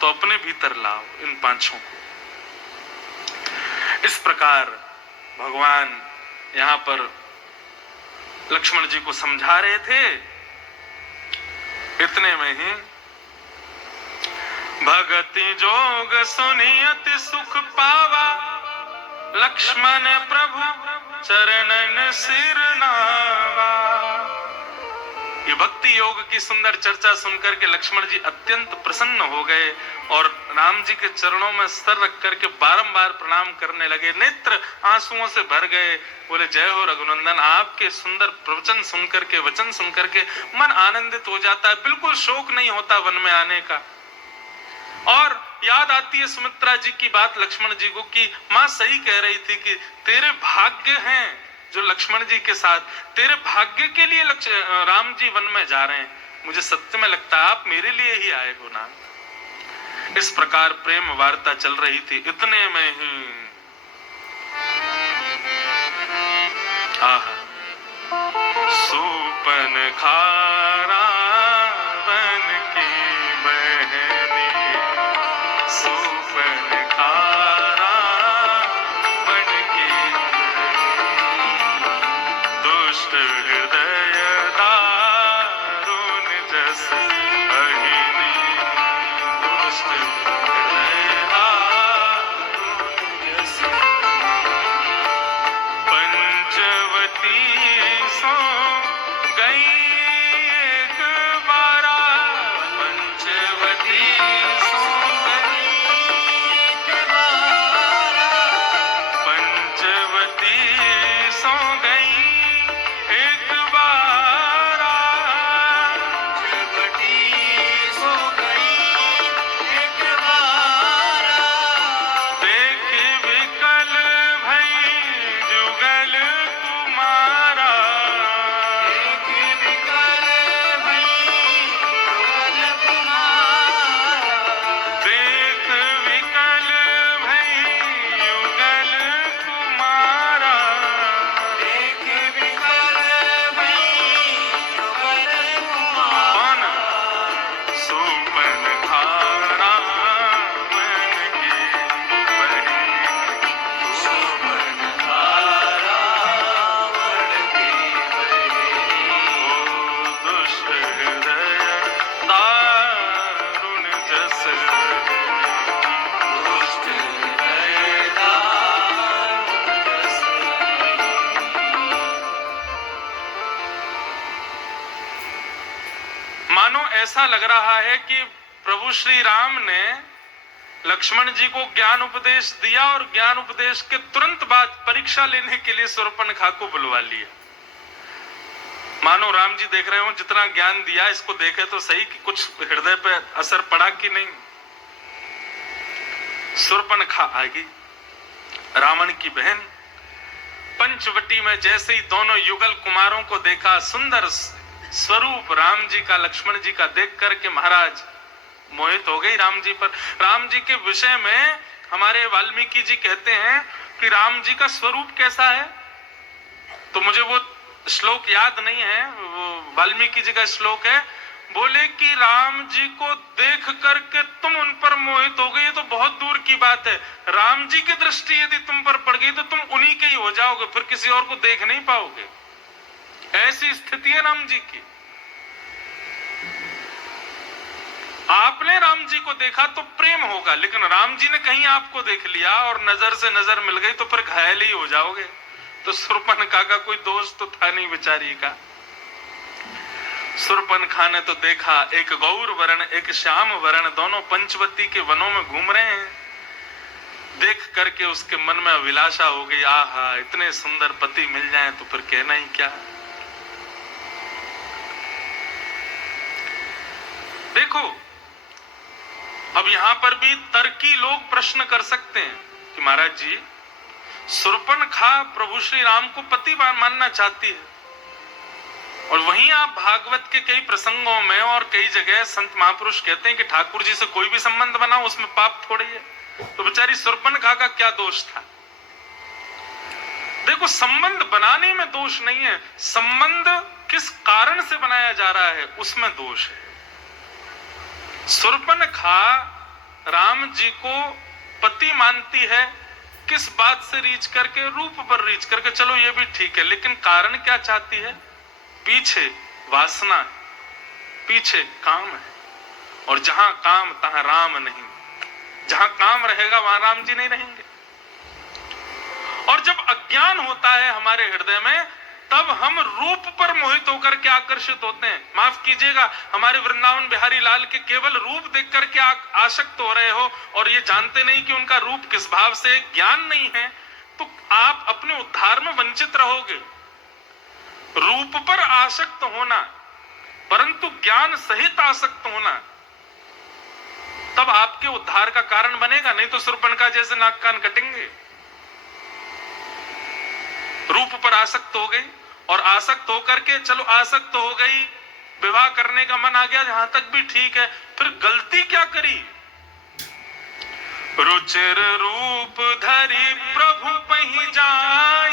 तो अपने भीतर लाओ इन 5 को। इस प्रकार भगवान यहां पर लक्ष्मण जी को समझा रहे थे। इतने में ही भगति जोग सुनियत सुख पावा, लक्ष्मण प्रभु चरणन सिर नावा। ये भक्ति योग की सुंदर चर्चा सुनकर के लक्ष्मण जी अत्यंत प्रसन्न हो गए और राम जी के चरणों में सर रख करके बारंबार प्रणाम करने लगे। नेत्र आंसुओं से भर गए। बोले जय हो रघुनंदन, आपके सुंदर प्रवचन सुनकर के, वचन सुनकर के मन आनंदित हो जाता है, बिल्कुल शोक नहीं होता वन में आने का। और याद आती है सुमित्रा जी की बात लक्ष्मण जी को कि मां सही कह रही थी कि तेरे भाग्य हैं जो लक्ष्मण जी के साथ, तेरे भाग्य के लिए राम जी वन में जा रहे हैं। मुझे सत्य में लगता है आप मेरे लिए ही आए हो ना। इस प्रकार प्रेम वार्ता चल रही थी। इतने में ही सूपन खारा बन की बहनी, सूपन खारा बन की दुष्ट हृदय दारुण जस अहिनी, दुष्ट हृदय दारुण जस। पंचवती सो गई एक बारा, पंचवती सो गई एक बारा, पंचवती सो गई एक बारा, पंचवती सो गई एक बारा। देख विकल भई जुगल कुमारा, देख विकल भई जुगल कुमारा, देख विकल भई युगल कुमारा, देख विकल भई युगल कुमारा। सूपन खारा मन की बहनी, सूपन खारा मन की बहनी, ओ दुष्ट हृदय दारुण जस, दुष्ट हृदय दारुण जस। मानो ऐसा लग रहा है कि प्रभु श्री राम ने लक्ष्मण जी को ज्ञान उपदेश दिया और ज्ञान उपदेश के तुरंत बाद परीक्षा लेने के लिए शूर्पणखा को बुलवा लिया। मानो राम जी देख रहे हो जितना ज्ञान दिया इसको देखे तो सही कि कुछ हृदय पे असर पड़ा कि नहीं। शूर्पणखा आ गई, रावण की बहन। पंचवटी में जैसे ही दोनों युगल कुमारों को देखा, सुंदर स्वरूप राम जी का, लक्ष्मण जी का देख करके महाराज मोहित हो गई राम जी पर। राम जी के विषय में हमारे वाल्मीकि जी कहते हैं कि राम जी का स्वरूप कैसा है, तो मुझे वो श्लोक याद नहीं है, वो वाल्मीकि जी का श्लोक है। बोले कि राम जी को देख करके तुम उन पर मोहित हो गई, तो बहुत दूर की बात है। राम जी की दृष्टि यदि तुम पर पड़ गई तो तुम उन्हीं के ही हो जाओगे, फिर किसी और को देख नहीं पाओगे। ऐसी स्थिति है राम जी की। आपने राम जी को देखा तो प्रेम होगा, लेकिन राम जी ने कहीं आपको देख लिया और नजर से नजर मिल गई तो फिर घायल ही हो जाओगे। तो शूर्पणखा का कोई दोष तो था नहीं बेचारी का। शूर्पणखा ने तो देखा एक गौर वर्ण एक श्याम वर्ण, दोनों पंचवती के वनों में घूम रहे हैं। देख करके उसके मन में अभिलाषा हो गई, आहा इतने सुंदर पति मिल जाएं तो फिर कहना ही क्या। देखो अब यहां पर भी तर्की लोग प्रश्न कर सकते हैं कि महाराज जी शूर्पणखा प्रभु श्री राम को पति मानना चाहती है, और वहीं आप भागवत के कई प्रसंगों में और कई जगह संत महापुरुष कहते हैं कि ठाकुर जी से कोई भी संबंध बनाओ उसमें पाप थोड़ी है। तो बेचारी शूर्पणखा का क्या दोष था? देखो, संबंध बनाने में दोष नहीं है, संबंध किस कारण से बनाया जा रहा है उसमें दोष है। शूर्पणखा राम जी को पति मानती है, किस बात से रीच करके? रूप पर रीच करके। चलो ये भी ठीक है, लेकिन कारण क्या चाहती है? पीछे वासना है, पीछे काम है, और जहां काम तहां राम नहीं। जहां काम रहेगा वहां राम जी नहीं रहेंगे। और जब अज्ञान होता है हमारे हृदय में, तब हम रूप पर मोहित होकर के आकर्षित होते हैं। माफ कीजिएगा, हमारे वृंदावन बिहारी लाल के केवल रूप देख करके आसक्त हो रहे हो और ये जानते नहीं कि उनका रूप किस भाव से, ज्ञान नहीं है, तो आप अपने उद्धार में वंचित रहोगे। रूप पर आसक्त होना, परंतु ज्ञान सहित आसक्त होना, तब आपके उद्धार का कारण बनेगा। नहीं तो शूर्पणखा जैसे नाक कान कटेंगे। रूप पर आसक्त हो गई, और आसक्त होकर के, चलो आसक्त हो गई, विवाह करने का मन आ गया, जहां तक भी ठीक है। फिर गलती क्या करी? रुचिर रूप धरी प्रभु पही जाई,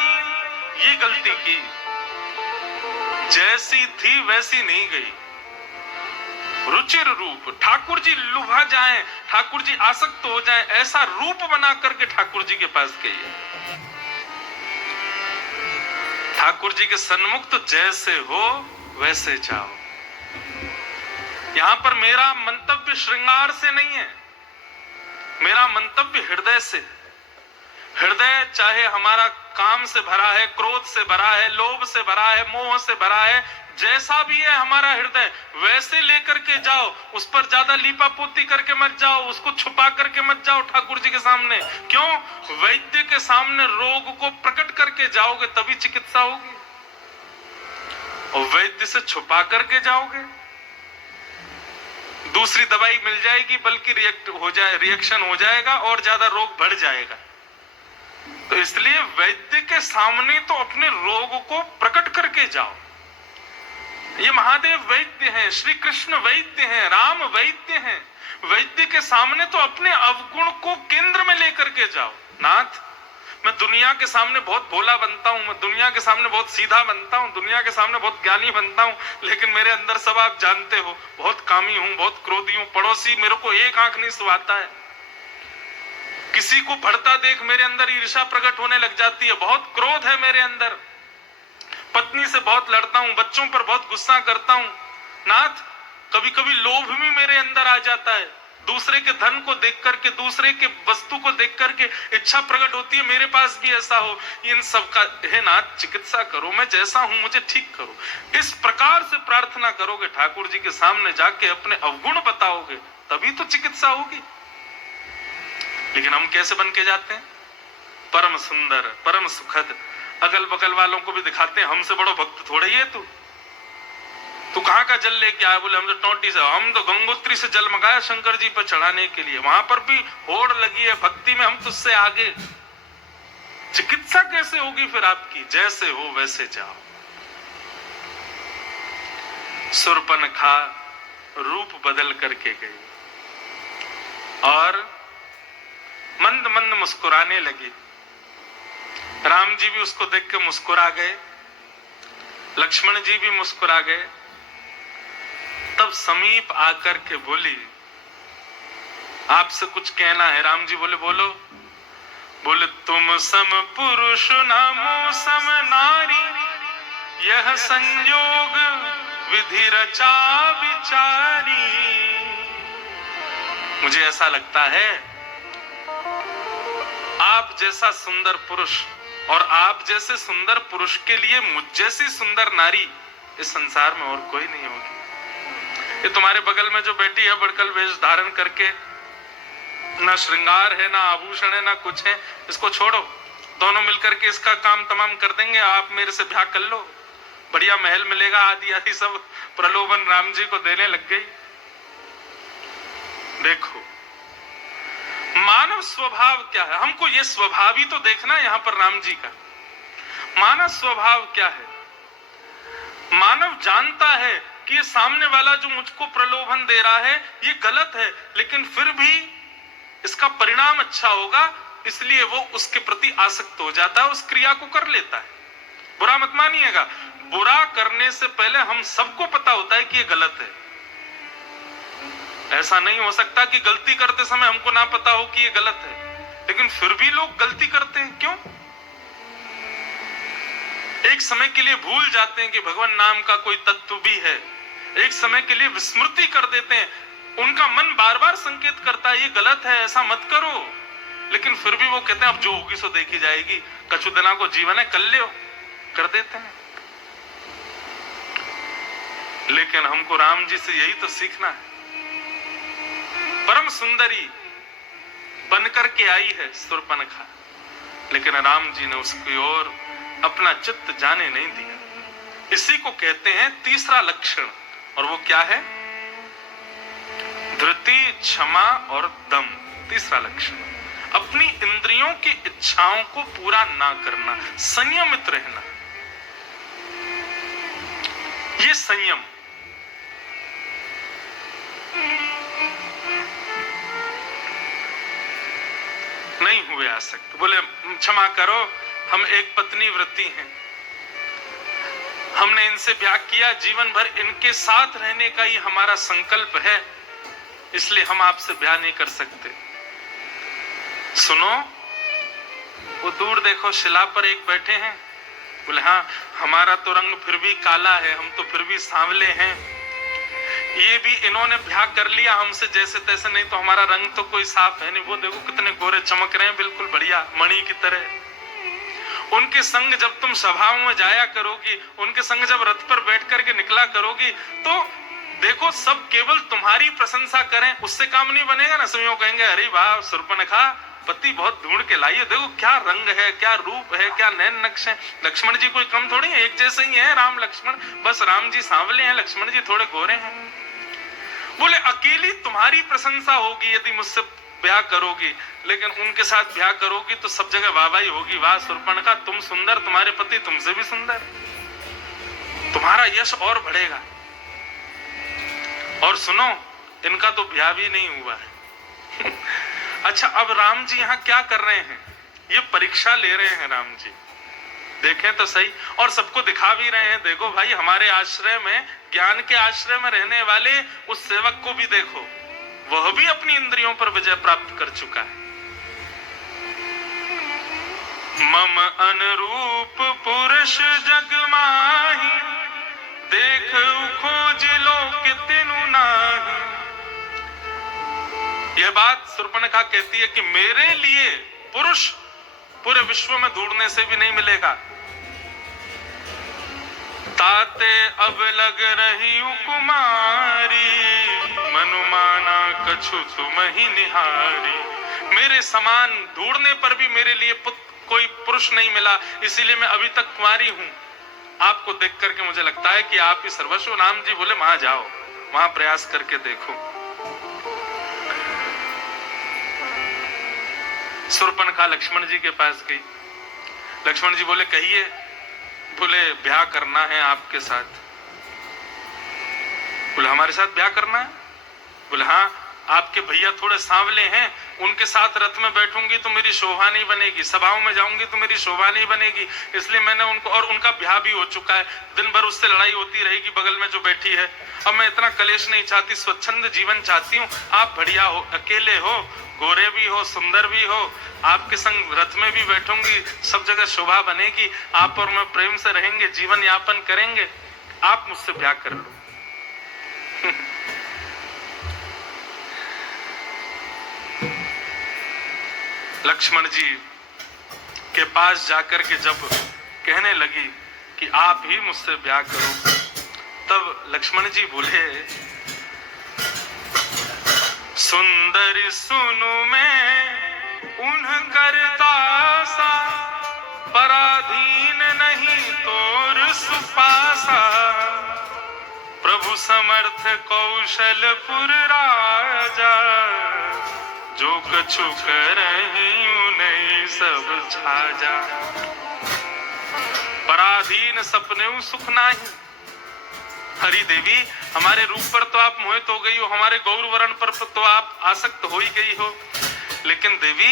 ये गलती की। जैसी थी वैसी नहीं गई। रुचिर रूप, ठाकुर जी लुभा जाएं, ठाकुर जी आसक्त हो जाएं, ऐसा रूप बना करके ठाकुर जी के पास गई। ठाकुर जी के सन्मुख तो जैसे हो वैसे जाओ। यहां पर मेरा मंतव्य श्रृंगार से नहीं है, मेरा मंतव्य हृदय से। हृदय चाहे हमारा काम से भरा है, क्रोध से भरा है, लोभ से भरा है, मोह से भरा है, जैसा भी है हमारा हृदय, वैसे लेकर के जाओ। उस पर ज्यादा लीपा पोती करके मत जाओ, उसको छुपा करके मत जाओ ठाकुर जी के सामने। क्यों? वैद्य के सामने रोग को प्रकट करके जाओगे तभी चिकित्सा होगी, और वैद्य से छुपा करके जाओगे दूसरी दवाई मिल जाएगी, बल्कि रिएक्शन हो जाएगा और ज्यादा रोग बढ़ जाएगा। तो इसलिए वैद्य के सामने तो अपने रोग को प्रकट करके जाओ। ये महादेव वैद्य हैं, श्री कृष्ण वैद्य हैं, राम वैद्य हैं। वैद्य के सामने तो अपने अवगुण को केंद्र में लेकर के जाओ। नाथ, मैं दुनिया के सामने बहुत भोला बनता हूं, मैं दुनिया के सामने बहुत सीधा बनता हूं, दुनिया के सामने बहुत ज्ञानी बनता हूं, लेकिन मेरे अंदर सब आप जानते हो, बहुत कामी हूं, बहुत क्रोधी हूं। पड़ोसी मेरे को एक आंख नहीं सुहाता है, किसी को बढ़ता देख मेरे अंदर ईर्ष्या प्रकट होने लग जाती है, बहुत क्रोध है मेरे अंदर, पत्नी से बहुत लड़ता हूं, बच्चों पर बहुत गुस्सा करता हूं। नाथ, कभी कभी लोभ भी मेरे अंदर आ जाता है, दूसरे के धन को देख करके, दूसरे के वस्तु को देख करके इच्छा प्रकट होती है मेरे पास भी ऐसा हो। इन सब का हे नाथ चिकित्सा करो, मैं जैसा हूं मुझे ठीक करो। इस प्रकार से प्रार्थना करोगे, ठाकुर जी के सामने जाके अपने अवगुण बताओगे, तभी तो चिकित्सा होगी। लेकिन हम कैसे बन के जाते हैं? परम सुंदर, परम सुखद, अगल बगल वालों को भी दिखाते हैं हमसे बड़ो भक्त थोड़ा ही है तू कहां का जल लेके आया? बोले हम तो टोंटी से, हम तो गंगोत्री से जल मंगाया शंकर जी पर चढ़ाने के लिए, वहां पर भी होड़ लगी है भक्ति में, हम तुझसे आगे। चिकित्सा कैसे होगी फिर आपकी? जैसे हो वैसे जाओ। शूर्पणखा रूप बदल करके गई और मंद मंद मुस्कुराने लगी। राम जी भी उसको देख के मुस्कुरा गए, लक्ष्मण जी भी मुस्कुरा गए। तब समीप आकर के बोली, आपसे कुछ कहना है। राम जी बोले बोलो। बोले, तुम सम पुरुष नामो सम नारी, यह संयोग विधि रचा विचारी। मुझे ऐसा लगता है आप जैसा सुंदर पुरुष और आप जैसे सुंदर पुरुष के लिए मुझ जैसी सुंदर नारी इस संसार में और कोई नहीं होगी। ये तुम्हारे बगल में जो बैठी है बड़कल वेश धारण करके, ना श्रृंगार है, ना आभूषण है, ना कुछ है, इसको छोड़ो, दोनों मिलकर के इसका काम तमाम कर देंगे। आप मेरे से ब्याह कर लो, बढ़िया महल मिलेगा, आदि आदि सब प्रलोभन राम जी को देने लग गई। देखो, मानव स्वभाव क्या है, हमको ये स्वभाव ही तो देखना है यहां पर राम जी का। मानव स्वभाव क्या है? मानव जानता है कि ये सामने वाला जो मुझको प्रलोभन दे रहा है ये गलत है, लेकिन फिर भी इसका परिणाम अच्छा होगा, इसलिए वो उसके प्रति आसक्त हो जाता है, उस क्रिया को कर लेता है। बुरा मत मानिएगा, बुरा करने से पहले हम सबको पता होता है कि ये गलत है। ऐसा नहीं हो सकता कि गलती करते समय हमको ना पता हो कि ये गलत है, लेकिन फिर भी लोग गलती करते हैं। क्यों? एक समय के लिए भूल जाते हैं कि भगवान नाम का कोई तत्व भी है, एक समय के लिए विस्मृति कर देते हैं, उनका मन बार बार संकेत करता है ये गलत है, ऐसा मत करो, लेकिन फिर भी वो कहते हैं अब जो होगी सो देखी जाएगी, कछु दिना को जीवन है, कर लियो, कर देते हैं। लेकिन हमको राम जी से यही तो सीखना है। परम सुंदरी बनकर के आई है शूर्पणखा, लेकिन राम जी ने उसकी ओर अपना चित्त जाने नहीं दिया। इसी को कहते हैं तीसरा लक्षण, और वो क्या है? धृति, क्षमा और दम। तीसरा लक्षण, अपनी इंद्रियों की इच्छाओं को पूरा ना करना, संयमित रहना। ये संयम नहीं हुए आ सकते। बोले क्षमा करो, हम एक पत्नी व्रती हैं, हमने इनसे ब्याह किया, जीवन भर इनके साथ रहने का ही हमारा संकल्प है, इसलिए हम आपसे ब्याह नहीं कर सकते। सुनो, वो दूर देखो शिला पर एक बैठे हैं। बोले हाँ, हमारा तो रंग फिर भी काला है, हम तो फिर भी सांवले हैं, ये भी इन्होंने ब्याह कर लिया हमसे जैसे तैसे, नहीं तो हमारा रंग तो कोई साफ है नहीं। वो देखो कितने गोरे चमक रहे हैं, बिल्कुल बढ़िया मणि की तरह। उनके संग जब तुम सभाओं में जाया करोगी, उनके संग जब रथ पर बैठ करके निकला करोगी, तो देखो सब केवल तुम्हारी प्रशंसा करें, उससे काम नहीं बनेगा ना। सब कहेंगे अरे वाह शूर्पणखा पति बहुत ढूंढ के लाई है, देखो क्या रंग है, क्या रूप है, क्या नैन नक्श है। लक्ष्मण जी कोई कम थोड़ी है, एक जैसे ही है राम लक्ष्मण, बस राम जी सांवले हैं, लक्ष्मण जी थोड़े गोरे हैं। बोले अकेली तुम्हारी प्रशंसा होगी यदि मुझसे ब्याह करोगी, लेकिन उनके साथ ब्याह करोगी तो सब जगह वाहवाही होगी, वाह शूर्पणखा तुम सुंदर, तुम्हारे पति तुमसे भी सुंदर, तुम्हारा यश और बढ़ेगा। और सुनो, इनका तो ब्याह भी नहीं हुआ है। अच्छा, अब राम जी यहाँ क्या कर रहे हैं? ये परीक्षा ले रहे हैं राम जी, देखें तो सही, और सबको दिखा भी रहे हैं। देखो भाई, हमारे आश्रय में, ज्ञान के आश्रय में रहने वाले उस सेवक को भी देखो, वह भी अपनी इंद्रियों पर विजय प्राप्त कर चुका है। मम अनुरूप पुरुष जग माही, देख खोज लो कितनु नाही। यह बात शूर्पणखा कहती है कि मेरे लिए पुरुष पूरे विश्व में ढूंढने से भी नहीं मिलेगा। ताते अब लग रही कुमारी, मनुमाना कछु तुम ही निहारी। मेरे समान ढूंढने पर भी मेरे लिए कोई पुरुष नहीं मिला, इसीलिए मैं अभी तक कुंवारी हूं। आपको देख करके मुझे लगता है कि आप ही सर्वस्व। राम जी बोले वहां जाओ, वहां प्रयास करके देखो। शूर्पणखा लक्ष्मण जी के पास गई। लक्ष्मण जी बोले कहिए। बोले ब्याह करना है आपके साथ। बोले हमारे साथ ब्याह करना है? बोले हाँ, आपके भैया थोड़े सांवले हैं, उनके साथ रथ में बैठूंगी तो मेरी शोभा नहीं बनेगी, सभाओं में जाऊंगी तो मेरी शोभा नहीं बनेगी, इसलिए मैंने उनको, और उनका ब्याह भी हो चुका है, दिन भर उससे लड़ाई होती रहेगी बगल में जो बैठी है। अब मैं इतना कलेश नहीं चाहती, स्वच्छंद जीवन चाहती हूँ। आप बढ़िया हो, अकेले हो, गोरे भी हो, सुंदर भी हो, आपके संग रथ में भी बैठूंगी, सब जगह शोभा बनेगी, आप और मैं प्रेम से रहेंगे, जीवन यापन करेंगे, आप मुझसे ब्याह कर लो। लक्ष्मण जी के पास जाकर के जब कहने लगी कि आप ही मुझसे ब्याह करो, तब लक्ष्मण जी बोले सुंदरी सुनु मैं उन्ह करतासा, पराधीन नहीं तोर सुपासा। प्रभु समर्थ कौशलपुर राजा, जो कछु करहिं नहीं सब छाजा। पराधीन सपने सुख नाही। हरि देवी, हमारे रूप पर तो आप मोहित हो गई हो, हमारे गौर वर्ण पर तो आप आसक्त हो ही गई हो, लेकिन देवी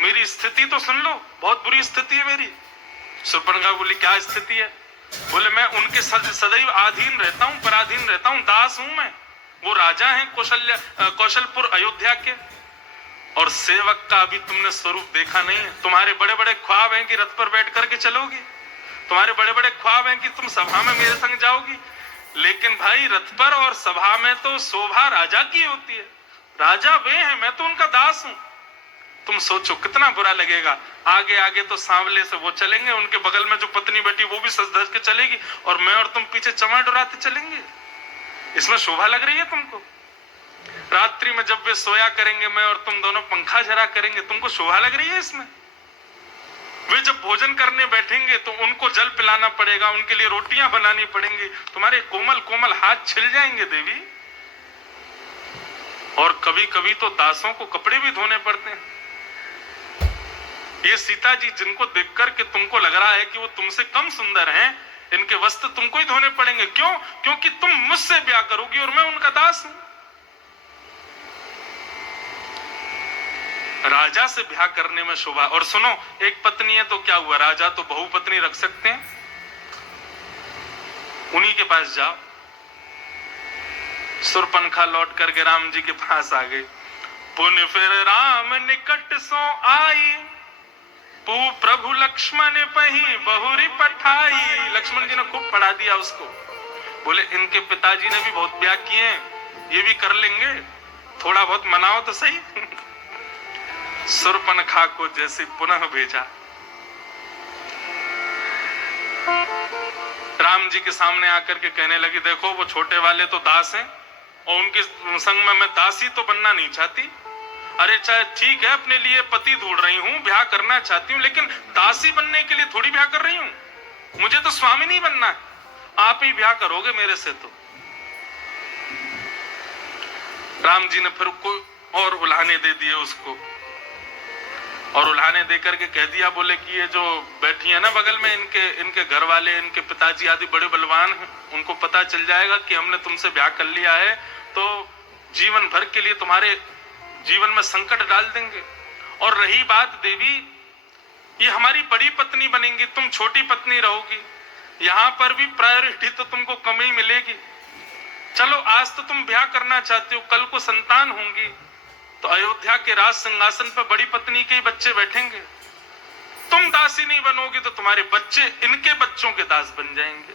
मेरी स्थिति तो सुन लो, बहुत बुरी स्थिति है मेरी। शूर्पणखा बोली, क्या स्थिति है? बोले, मैं उनके सदैव अधीन रहता हूँ, पराधीन रहता हूँ, दास हूं मैं। वो राजा हैं कौशलपुर अयोध्या के, और सेवक का अभी तुमने स्वरूप देखा नहीं है। तुम्हारे बड़े बड़े ख्वाब हैं कि रथ पर बैठ करके चलोगी, तुम्हारे बड़े बड़े ख्वाब हैं कि तुम सभा में मेरे संग जाओगी, लेकिन भाई रथ पर और सभा में तो शोभा राजा की होती है। राजा वे हैं, मैं तो उनका दास हूं। तुम सोचो कितना बुरा लगेगा। आगे आगे तो सांवले से वो चलेंगे, उनके बगल में जो पत्नी बैठी वो भी सज धज के चलेगी, और मैं और तुम पीछे चमड़ डुराते चलेंगे। इसमें शोभा लग रही है तुमको? रात्रि में जब वे सोया करेंगे, मैं और तुम दोनों पंखा झरा करेंगे, तुमको शोभा लग रही है इसमें? वे जब भोजन करने बैठेंगे तो उनको जल पिलाना पड़ेगा, उनके लिए रोटियां बनानी पड़ेंगी, तुम्हारे कोमल कोमल हाथ छिल जाएंगे देवी। और कभी कभी तो दासों को कपड़े भी धोने पड़ते हैं। ये सीता जी जिनको देखकर के तुमको लग रहा है कि वो तुमसे कम सुंदर हैं, इनके वस्त्र तुमको ही धोने पड़ेंगे। क्यों? क्योंकि तुम मुझसे ब्याह करोगी और मैं उनका दास हूं। राजा से ब्याह करने में शोभा। और सुनो, एक पत्नी है तो क्या हुआ, राजा तो बहु पत्नी रख सकते हैं, उन्हीं के पास जाओ। शूर्पणखा लौट करके राम जी के पास आ गई। पुन फिर राम निकट सो आई, प्रभु लक्ष्मण पही बहुरी पठाई। लक्ष्मण जी ने खूब पढ़ा दिया उसको। बोले, इनके पिताजी ने भी बहुत ब्याह किए हैं, ये भी कर लेंगे, थोड़ा बहुत मनाओ तो सही। शूर्पणखा को जैसे पुनः भेजा, राम जी के सामने आकर के कहने लगी, देखो वो छोटे वाले तो दास हैं, और उनके संग में मैं दासी तो बनना नहीं चाहती। अरे चाहे ठीक है, अपने लिए पति ढूंढ रही हूँ, ब्याह करना चाहती हूँ, लेकिन दासी बनने के लिए थोड़ी ब्याह कर रही हूँ। मुझे तो स्वामी नहीं बनना है, आप ही ब्याह करोगे मेरे से। तो राम जी ने फिर कोई और उल्हाने दे दिए उसको, और उल्हाने देकर के कह दिया, बोले कि ये जो बैठी है ना बगल में, इनके घर वाले, इनके पिताजी आदि बड़े बलवान हैं, उनको पता चल जाएगा कि हमने तुमसे ब्याह कर लिया है, तो जीवन भर के लिए तुम्हारे जीवन में संकट डाल देंगे। और रही बात देवी, ये हमारी बड़ी पत्नी बनेंगी, तुम छोटी पत्नी रहोगी, यहां पर भी प्रायोरिटी तो तुमको कम ही मिलेगी। चलो आज तो तुम ब्याह करना चाहते हो, कल को संतान होंगी तो अयोध्या के राज सिंहासन पर बड़ी पत्नी के ही बच्चे बैठेंगे। तुम दासी नहीं बनोगी तो तुम्हारे बच्चे इनके बच्चों के दास बन जाएंगे।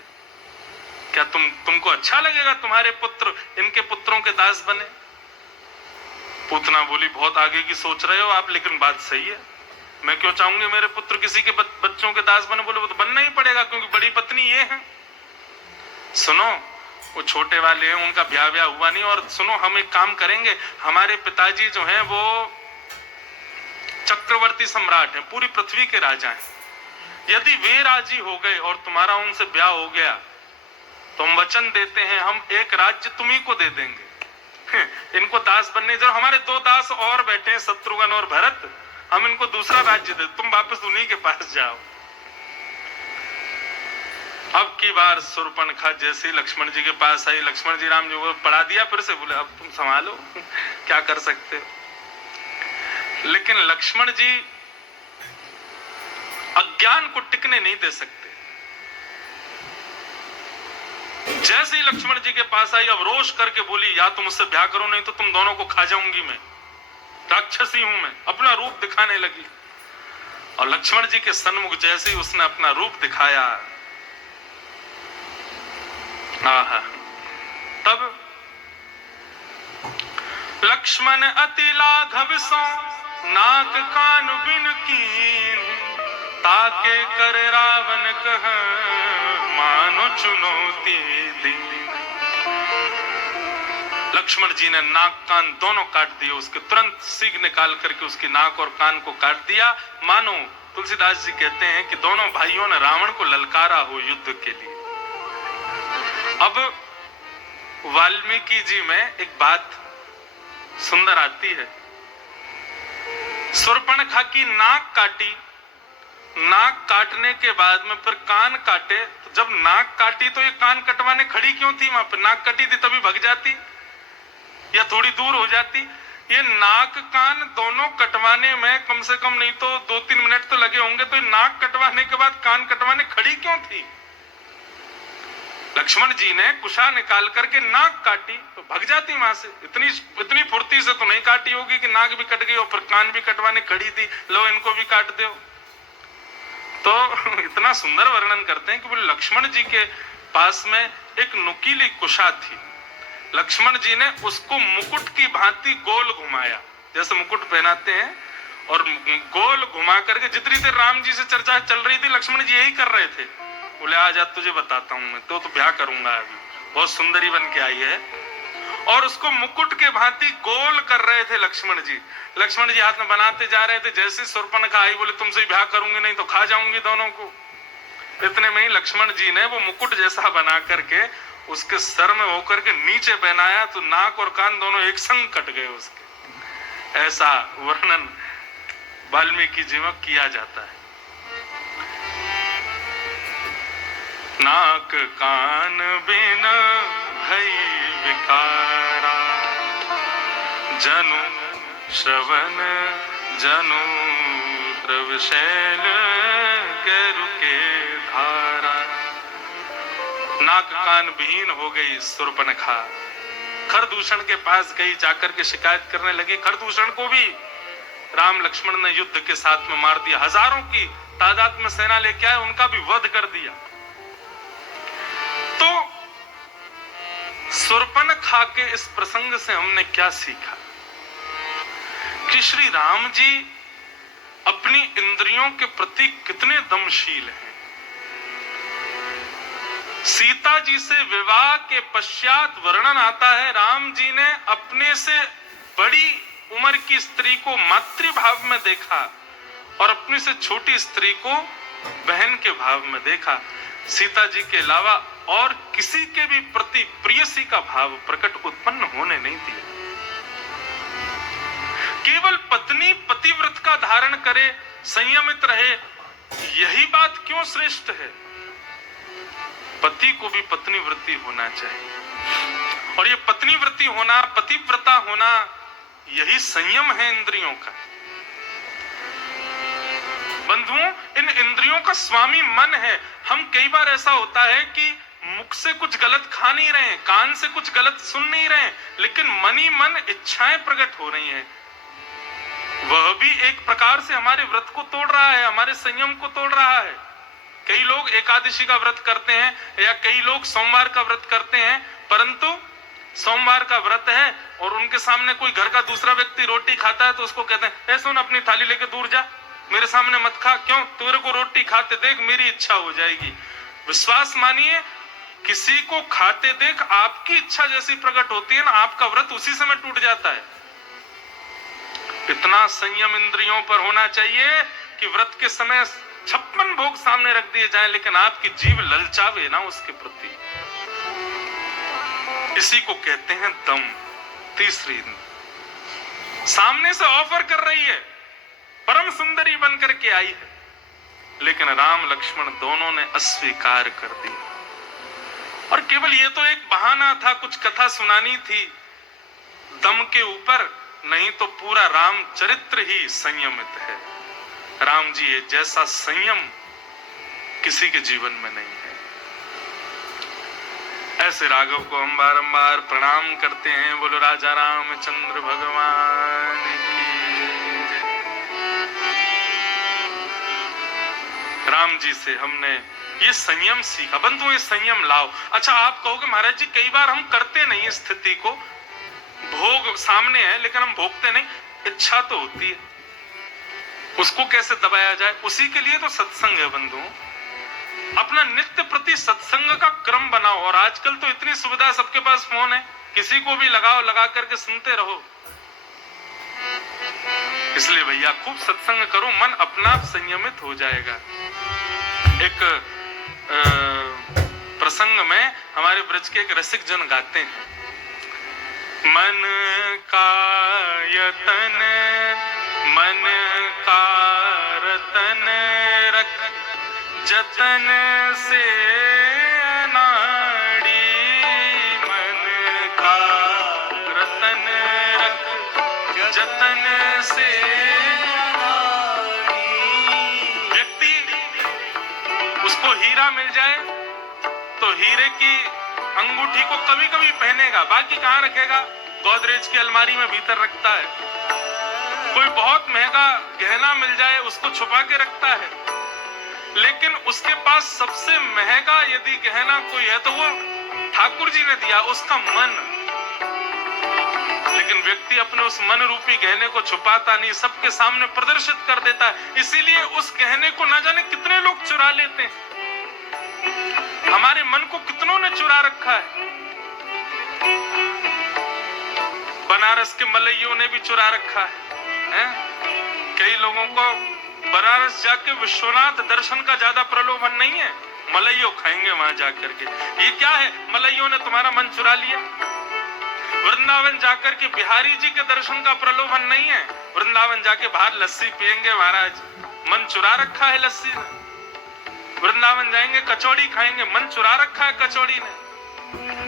क्या तुमको अच्छा लगेगा तुम्हारे पुत्र इनके पुत्रों के दास बने? पूतना बोली, बहुत आगे की सोच रहे हो आप, लेकिन बात सही है। मैं क्यों चाहूंगी मेरे पुत्र किसी के बच्चों के दास बने? बोले, वो तो बनना ही पड़ेगा, क्योंकि बड़ी पत्नी ये है। सुनो, वो छोटे वाले हैं, उनका ब्याह हुआ नहीं। और सुनो, हम एक काम करेंगे, हमारे पिताजी जो हैं वो चक्रवर्ती सम्राट हैं, पूरी पृथ्वी के राजा हैं। यदि वे राजी हो गए और तुम्हारा उनसे ब्याह हो गया तो हम वचन देते हैं, हम एक राज्य तुम्ही को दे देंगे। इनको दास बनने जो हमारे दो दास और बैठे हैं, शत्रुघ्न और भरत, हम इनको दूसरा राज्य दे, तुम वापस उन्हीं के पास जाओ। अब की बार शूर्पणखा जैसे लक्ष्मण जी के पास आई, लक्ष्मण जी राम जी को पढ़ा दिया फिर से। बोले, अब तुम संभालो, क्या कर सकते हो। लेकिन लक्ष्मण जी अज्ञान को टिकने नहीं दे सकते। जैसे ही लक्ष्मण जी के पास आई, अब रोष करके बोली, या तुम मुझसे ब्याह करो, नहीं तो तुम दोनों को खा जाऊंगी मैं, राक्षसी हूं मैं। अपना रूप दिखाने लगी, और लक्ष्मण जी के सन्मुख जैसे ही उसने अपना रूप दिखाया, आहा, तब लक्ष्मण अति लाघव सो नाक कान बिन कीन, ताके कर रावण कह मानो चुनौती दी। लक्ष्मण जी ने नाक कान दोनों काट दिए उसके, तुरंत सींग निकाल करके उसकी नाक और कान को काट दिया, मानो तुलसीदास जी कहते हैं कि दोनों भाइयों ने रावण को ललकारा हो युद्ध के लिए। अब वाल्मीकि जी में एक बात सुंदर आती है शूर्पणखा की नाक काटी, नाक काटने के बाद में फिर कान काटे। तो जब नाक काटी तो ये कान कटवाने खड़ी क्यों थी वहां पर? नाक कटी थी तभी भग जाती या थोड़ी दूर हो जाती। ये नाक कान दोनों कटवाने में कम से कम नहीं तो 2-3 मिनट तो लगे होंगे, तो नाक कटवाने के बाद कान कटवाने खड़ी क्यों थी? लक्ष्मण जी ने कुशा निकाल करके नाक काटी तो भग जाती वहां से। इतनी फुर्ती से तो नहीं काटी होगी कि नाक भी कट गई और फिर कान भी कटवाने खड़ी थी, लो इनको भी काट दो। तो इतना सुंदर वर्णन करते हैं कि बोले लक्ष्मण जी के पास में एक नुकीली कुशा थी। लक्ष्मण जी ने उसको मुकुट की भांति गोल घुमाया, जैसे मुकुट पहनाते हैं, और गोल घुमा करके जितनी देर राम जी से चर्चा चल रही थी लक्ष्मण जी यही कर रहे थे। बोले आ जा तुझे बताता हूं मैं, तो ब्याह करूंगा अभी, बहुत सुंदरी बन के आई है। और उसको मुकुट के भांति गोल कर रहे थे लक्ष्मण जी। लक्ष्मण जी हाथ में बनाते जा रहे थे, जैसे शूर्पणखा आई बोले तुमसे ब्याह करूंगी नहीं तो खा जाऊंगी दोनों को। इतने में ही लक्ष्मण जी ने वो मुकुट जैसा बना करके उसके सर में होकर के नीचे पहनाया तो नाक और कान दोनों एक संग कट गए उसके। ऐसा वर्णन वाल्मीकि जी में किया जाता है। नाक कान बिन भई विकारा, जनु श्रवण जनु प्रवशैल के रुके धारा। नाक कान विहीन हो गई शूर्पणखा। खरदूषण के पास गई, जाकर के शिकायत करने लगी। खरदूषण को भी राम लक्ष्मण ने युद्ध के साथ में मार दिया, हजारों की तादाद में सेना लेके आए, उनका भी वध कर दिया। तो शूर्पणखा के इस प्रसंग से हमने क्या सीखा कि श्री राम जी अपनी इंद्रियों के प्रति कितने दमशील हैं। सीता जी से विवाह के पश्चात वर्णन आता है, राम जी ने अपने से बड़ी उम्र की स्त्री को मातृभाव में देखा और अपनी से छोटी स्त्री को बहन के भाव में देखा। सीता जी के अलावा और किसी के भी प्रति प्रियसी का भाव प्रकट उत्पन्न होने नहीं दिया। केवल पत्नी पतिव्रत का धारण करे, संयमित रहे, यही बात क्यों श्रेष्ठ है? पति को भी पत्नी वृत्ति होना चाहिए, और ये पत्नी वृत्ति होना, पतिव्रता होना, यही संयम है इंद्रियों का। बंधुओं, इन इंद्रियों का स्वामी मन है। हम कई बार ऐसा होता है कि मुख से कुछ गलत खा नहीं रहे, कान से कुछ गलत सुन नहीं रहे, लेकिन मन ही मन इच्छाएं प्रकट हो रही हैं। वह भी एक प्रकार से हमारे व्रत को तोड़ रहा है, हमारे संयम को तोड़ रहा है। कई लोग एकादशी का व्रत करते हैं या कई लोग सोमवार का व्रत करते हैं, परंतु सोमवार का व्रत है और उनके सामने कोई घर का दूसरा व्यक्ति रोटी खाता है तो उसको कहते हैं, ए सुन, अपनी थाली लेके दूर जा, मेरे सामने मत खा। क्यों? तेरे को रोटी खाते देख मेरी इच्छा हो जाएगी। विश्वास मानिए, किसी को खाते देख आपकी इच्छा जैसी प्रकट होती है ना, आपका व्रत उसी समय टूट जाता है। इतना संयम इंद्रियों पर होना चाहिए कि व्रत के समय 56 भोग सामने रख दिए जाएं, लेकिन आपकी जीव ललचावे ना उसके प्रति। इसी को कहते हैं दम। तीसरी, सामने से ऑफर कर रही है, परम सुंदरी बनकर के आई है, लेकिन राम लक्ष्मण दोनों ने अस्वीकार कर दिया। और केवल ये तो एक बहाना था, कुछ कथा सुनानी थी दम के ऊपर, नहीं तो पूरा राम चरित्र ही संयमित है। राम जी जैसा संयम किसी के जीवन में नहीं है। ऐसे राघव को हम बारंबार प्रणाम करते हैं। बोलो राजा रामचंद्र भगवान की जय। राम जी से हमने ये संयम सीखा। बंधु, ये संयम लाओ। अच्छा, आप कहोगे महाराज जी कई बार हम करते नहीं स्थिति को, भोग सामने है लेकिन हम भोगते नहीं, इच्छा तो होती है, उसको कैसे दबाया जाए? उसी के लिए तो सत्संग है बंधु। अपना नित्य प्रति सत्संग का क्रम बनाओ। और आजकल तो इतनी सुविधा, सबके पास फोन है, किसी को भी लगाओ, लगा करके सुनते रहो। इसलिए भैया खूब सत्संग करो, मन अपना संयमित हो जाएगा। एक प्रसंग में हमारे ब्रज के एक रसिक जन गाते हैं, मन का यतन मन का रतन रख जतन से अनाड़ी, मन का रतन रख जतन से अनाड़ी। व्यक्ति उसको हीरा मिल जाए तो हीरे की अंगूठी को कभी कभी पहनेगा, बाकी कहां रखेगा? गोदरेज की अलमारी में भीतर रखता है। कोई बहुत महंगा गहना मिल जाए उसको छुपा के रखता है, लेकिन उसके पास सबसे महंगा यदि गहना कोई है तो वो ठाकुर जी ने दिया, उसका मन। लेकिन व्यक्ति अपने उस मन रूपी गहने को छुपाता नहीं, सबके सामने प्रदर्शित कर देता है। इसीलिए उस गहने को ना जाने कितने लोग चुरा लेते हैं। हमारे मन को कितनों ने चुरा रखा है। बनारस के मलइयों ने भी चुरा रखा है। कई लोगों को बनारस जाके विश्वनाथ दर्शन का ज्यादा प्रलोभन नहीं है, मलइयो खाएंगे वहां जाकर के। ये क्या है? मलइयों ने तुम्हारा मन चुरा लिया। वृंदावन जाकर के बिहारी जी के दर्शन का प्रलोभन नहीं है, वृंदावन जाके बाहर लस्सी पिएंगे महाराज, मन चुरा रखा है लस्सी ने। वृंदावन जाएंगे कचौड़ी खाएंगे, मन चुरा रखा है कचौड़ी ने।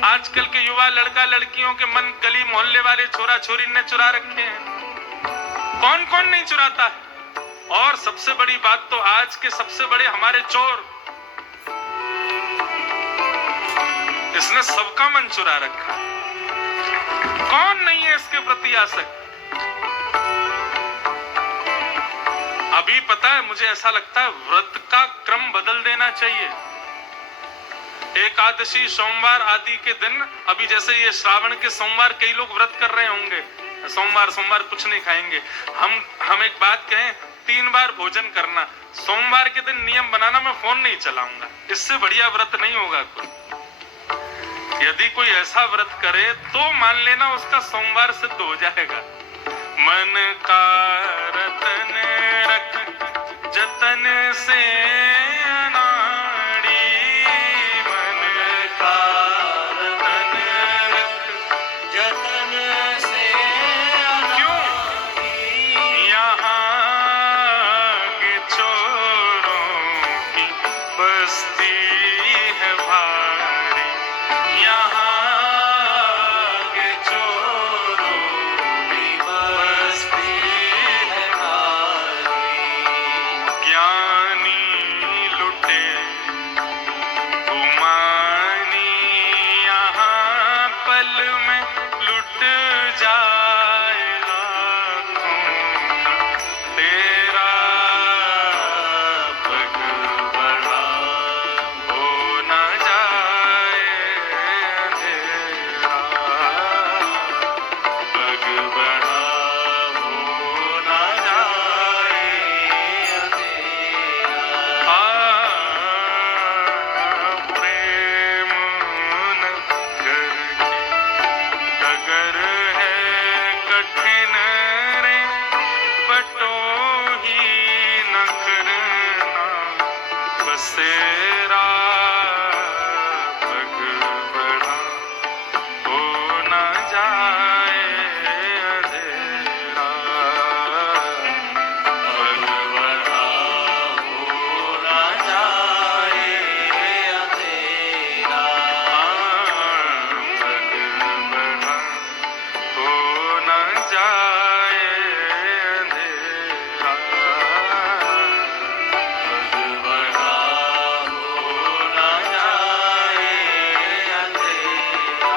आजकल के युवा लड़का लड़कियों के मन गली मोहल्ले वाले छोरा छोरी ने चुरा रखे हैं। कौन कौन नहीं चुराता है? और सबसे बड़ी बात तो आज के सबसे बड़े हमारे चोर, इसने सबका मन चुरा रखा है। कौन नहीं है इसके प्रति आसक्त? अभी पता है, मुझे ऐसा लगता है व्रत का क्रम बदल देना चाहिए। एकादशी सोमवार आदि के दिन, अभी जैसे ये श्रावण के सोमवार कई लोग व्रत कर रहे होंगे, सोमवार कुछ नहीं खाएंगे। हम एक बात कहें, 3 बार भोजन करना। सोमवार के दिन नियम बनाना, मैं फोन नहीं चलाऊंगा। इससे बढ़िया व्रत नहीं होगा कोई। यदि कोई ऐसा व्रत करे तो मान लेना उसका सोमवार सिद्ध हो जाएगा। मन का रतन रख जतन से अनाड़ी, मन का रतन रख जतन से अनाड़ी। क्यों? यहाँ के चोरों की बस्ती है भारी, यहाँ के चोरों की बस्ती है भारी। ज्ञानी लुटे गुमानी, यहाँ पल में लुट जाए लाखों। तेरा पग बढ़ा हो न जाए अंधेरा, पग बढ़ा हो न जाए अंधेरा। प्रेम नगर की डगर है कठिन रे, बटो ही न करना बसेरा, पग बढ़ा हो न जाए अंधेरा, पग बढ़ा हो न जाए अंधेरा, पग बढ़ा हो न जाए अंधेरा, पग बढ़ा हो न जाए अंधेरा।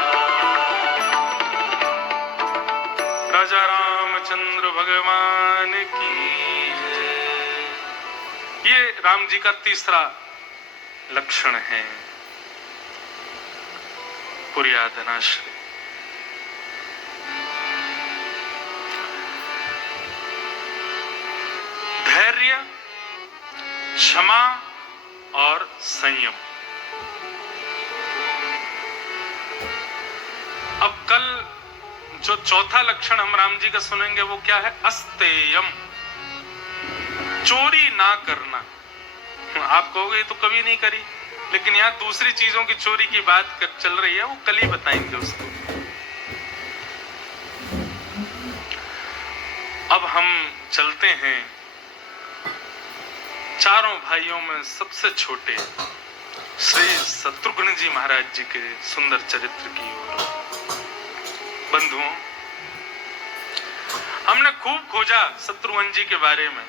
राजा रामचंद्र भगवान की जय। ये राम जी का तीसरा लक्षण है, पुर्यादनाश्रय। धैर्य, क्षमा और संयम। अब कल जो चौथा लक्षण हम राम जी का सुनेंगे वो क्या है? अस्तेयम, चोरी ना करना। आप कहोगे ये तो कभी नहीं करी, लेकिन यहाँ दूसरी चीजों की चोरी की बात चल रही है, वो कल ही बताएंगे उसको। अब हम चलते हैं चारों भाइयों में सबसे छोटे श्री शत्रुघ्न जी महाराज जी के सुंदर चरित्र की ओर। बंधुओं, हमने खूब खोजा शत्रुघ्न जी के बारे में।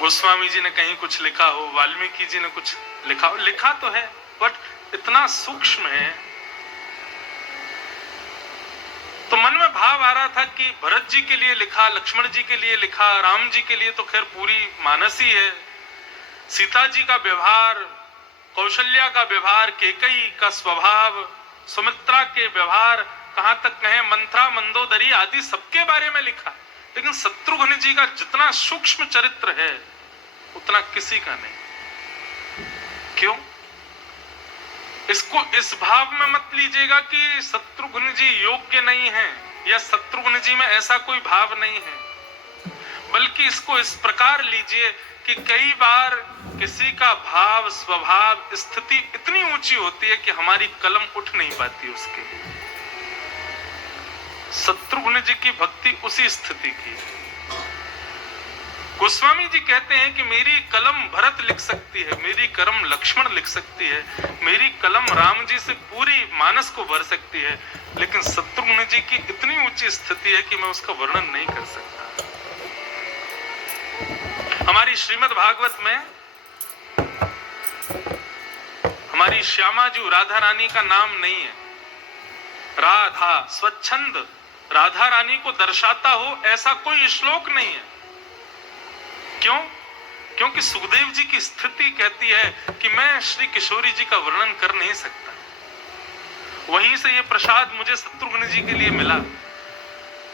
गोस्वामी जी ने कहीं कुछ लिखा हो, वाल्मीकि जी ने कुछ लिखा हो, लिखा तो है बट इतना सूक्ष्म है। तो मन में भाव आ रहा था कि भरत जी के लिए लिखा, लक्ष्मण जी के लिए लिखा, राम जी के लिए तो खैर पूरी मानस ही है, सीता जी का व्यवहार, कौशल्या का व्यवहार, केकई का स्वभाव, सुमित्रा के व्यवहार, कहां तक कहें मंथरा, मंदोदरी आदि सबके बारे में लिखा, लेकिन शत्रुघ्न जी का जितना सूक्ष्म चरित्र है उतना किसी का नहीं। क्यों? इसको इस भाव में मत लीजिएगा कि शत्रुघ्न जी योग्य नहीं है या शत्रुघ्न जी में ऐसा कोई भाव नहीं है, बल्कि इसको इस प्रकार लीजिए कि कई बार किसी का भाव, स्वभाव, स्थिति इतनी ऊंची होती है कि हमारी कलम उठ नहीं पाती उसके। शत्रुघ्न जी की भक्ति उसी स्थिति की है। गोस्वामी जी कहते हैं कि मेरी कलम भरत लिख सकती है, मेरी कलम लक्ष्मण लिख सकती है, मेरी कलम राम जी से पूरी मानस को भर सकती है, लेकिन शत्रुघ्न जी की इतनी ऊंची स्थिति है कि मैं उसका वर्णन नहीं कर सकता। हमारी श्रीमद् भागवत में हमारी श्यामा जी राधा रानी का नाम नहीं है। राधा स्वच्छंद राधा रानी को दर्शाता हो ऐसा कोई श्लोक नहीं है। क्यों? क्योंकि सुखदेव जी की स्थिति कहती है कि मैं श्री किशोरी जी का वर्णन कर नहीं सकता। वहीं से ये प्रसाद मुझे शत्रुघ्न जी के लिए मिला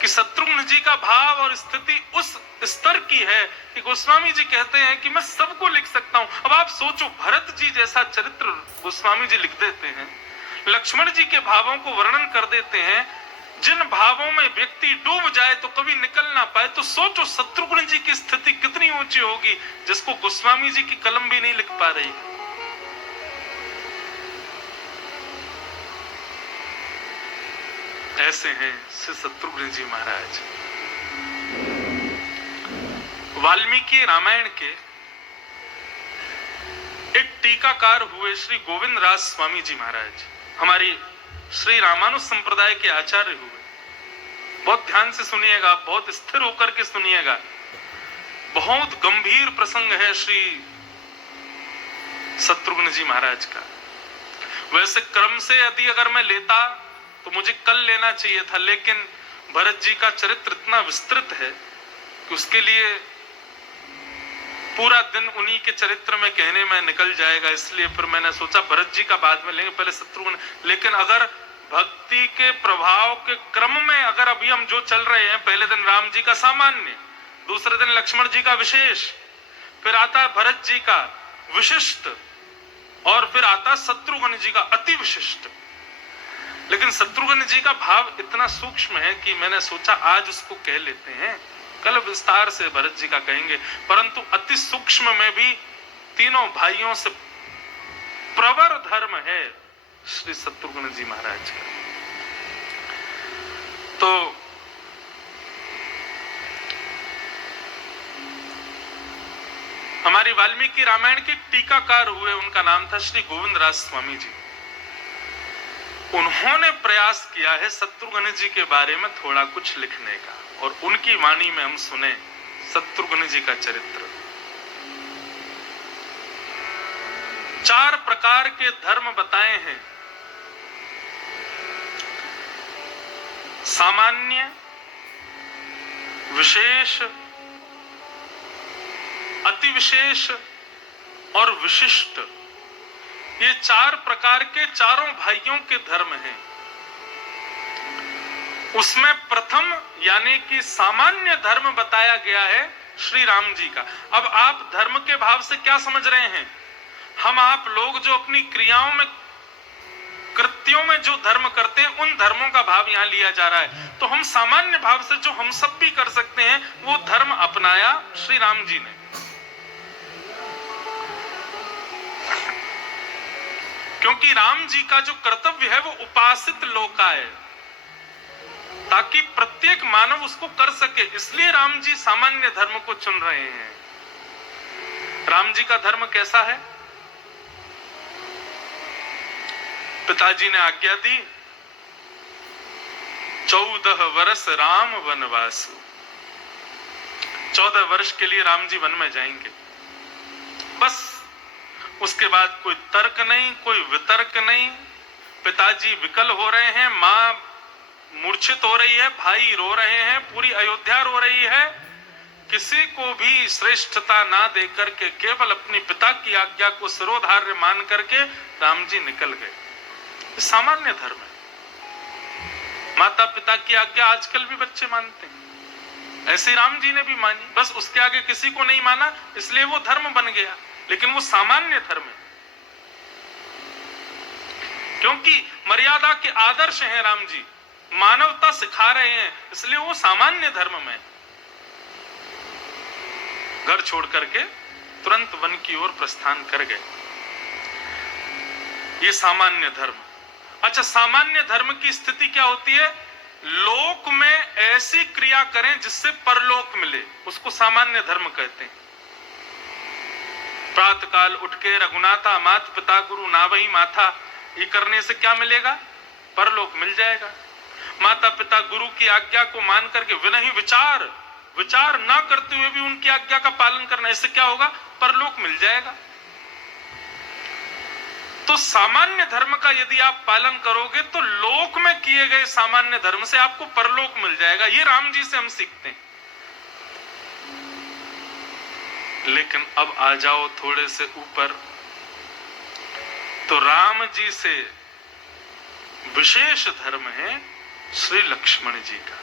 कि शत्रुघ्न जी का भाव और स्थिति उस स्तर की है कि गोस्वामी जी कहते हैं कि मैं सबको लिख सकता हूं। अब आप सोचो, भरत जी जैसा चरित्र गोस्वामी जी लिख देते हैं, लक्ष्मण जी के भावों को वर्णन कर देते हैं, जिन भावों में व्यक्ति डूब जाए तो कभी निकल ना पाए। तो सोचो शत्रुघ्न जी की स्थिति कितनी ऊंची होगी जिसको गोस्वामी जी की कलम भी नहीं लिख पा रही। ऐसे हैं श्री शत्रुघ्न जी महाराज। वाल्मीकि रामायण के एक टीकाकार हुए श्री गोविंद राज स्वामी जी महाराज, हमारी श्री रामानुज संप्रदाय के आचार्य हुए। बहुत ध्यान से सुनिएगा, बहुत स्थिर होकर के सुनिएगा, बहुत गंभीर प्रसंग है श्री शत्रुघ्न जी महाराज का। वैसे क्रम से यदि अगर मैं लेता तो मुझे कल लेना चाहिए था, लेकिन भरत जी का चरित्र इतना विस्तृत है कि उसके लिए पूरा दिन उन्हीं के चरित्र में कहने में निकल जाएगा। इसलिए फिर मैंने सोचा भरत जी का बाद में लेंगे, पहले शत्रुघ्न। लेकिन अगर भक्ति के प्रभाव के क्रम में अगर अभी हम जो चल रहे हैं, पहले दिन राम जी का सामान्य, दूसरे दिन लक्ष्मण जी का विशेष, फिर आता भरत जी का विशिष्ट, और फिर आता शत्रुघ्न जी का अति विशिष्ट। लेकिन शत्रुघ्न जी का भाव इतना सूक्ष्म है कि मैंने सोचा आज उसको कह लेते हैं, कल विस्तार से भरत जी का कहेंगे। परंतु अति सूक्ष्म में भी तीनों भाइयों से प्रवर धर्म है श्री शत्रुघ्न जी महाराज का। तो हमारी वाल्मीकि रामायण के टीकाकार हुए, उनका नाम था श्री गोविंद राज स्वामी जी। उन्होंने प्रयास किया है शत्रुघ्न जी के बारे में थोड़ा कुछ लिखने का, और उनकी वाणी में हम सुने शत्रुघ्न जी का चरित्र। 4 प्रकार के धर्म बताए हैं, सामान्य, विशेष, अति विशेष और विशिष्ट। ये 4 प्रकार के चारों भाइयों के धर्म हैं। उसमें प्रथम यानी कि सामान्य धर्म बताया गया है श्री राम जी का। अब आप धर्म के भाव से क्या समझ रहे हैं? हम आप लोग जो अपनी क्रियाओं में, कृत्यों में जो धर्म करते हैं, उन धर्मों का भाव यहां लिया जा रहा है। तो हम सामान्य भाव से जो हम सब भी कर सकते हैं, वो धर्म अपनाया श्री राम जी ने। क्योंकि राम जी का जो कर्तव्य है वो उपासित लोका है। ताकि प्रत्येक मानव उसको कर सके। इसलिए राम जी सामान्य धर्म को चुन रहे हैं। राम जी का धर्म कैसा है? पिताजी ने आज्ञा दी, 14 वर्ष राम वनवास। 14 वर्ष के लिए राम जी वन में जाएंगे, बस। उसके बाद कोई तर्क नहीं, कोई वितर्क नहीं। पिताजी विकल हो रहे हैं, मां मूर्छित हो रही है, भाई रो रहे हैं, पूरी अयोध्या रो रही है। किसी को भी श्रेष्ठता ना देकर के केवल अपनी पिता की आज्ञा को सिरोधार्य मान करके राम जी निकल गए। सामान्य धर्म है। माता पिता की आज्ञा आजकल भी बच्चे मानते हैं, ऐसे राम जी ने भी मानी, बस उसके आगे किसी को नहीं माना, इसलिए वो धर्म बन गया। लेकिन वो सामान्य धर्म है, क्योंकि मर्यादा के आदर्श हैं राम जी, मानवता सिखा रहे हैं, इसलिए वो सामान्य धर्म में। घर छोड़ करके तुरंत वन की ओर प्रस्थान कर गए। ये सामान्य धर्म। अच्छा, सामान्य धर्म की स्थिति क्या होती है? लोक में ऐसी क्रिया करें जिससे परलोक मिले, उसको सामान्य धर्म कहते हैं। प्रातः काल उठ के रघुनाथा मात पिता गुरु नावही माथा, ये करने से क्या मिलेगा? परलोक मिल जाएगा। माता पिता गुरु की आज्ञा को मान करके विनही विचार ना करते हुए भी उनकी आज्ञा का पालन करना, इससे क्या होगा? परलोक मिल जाएगा। तो सामान्य धर्म का यदि आप पालन करोगे तो लोक में किए गए सामान्य धर्म से आपको परलोक मिल जाएगा। ये राम जी से हम सीखते हैं। लेकिन अब आ जाओ थोड़े से ऊपर, तो राम जी से विशेष धर्म है श्री लक्ष्मण जी का।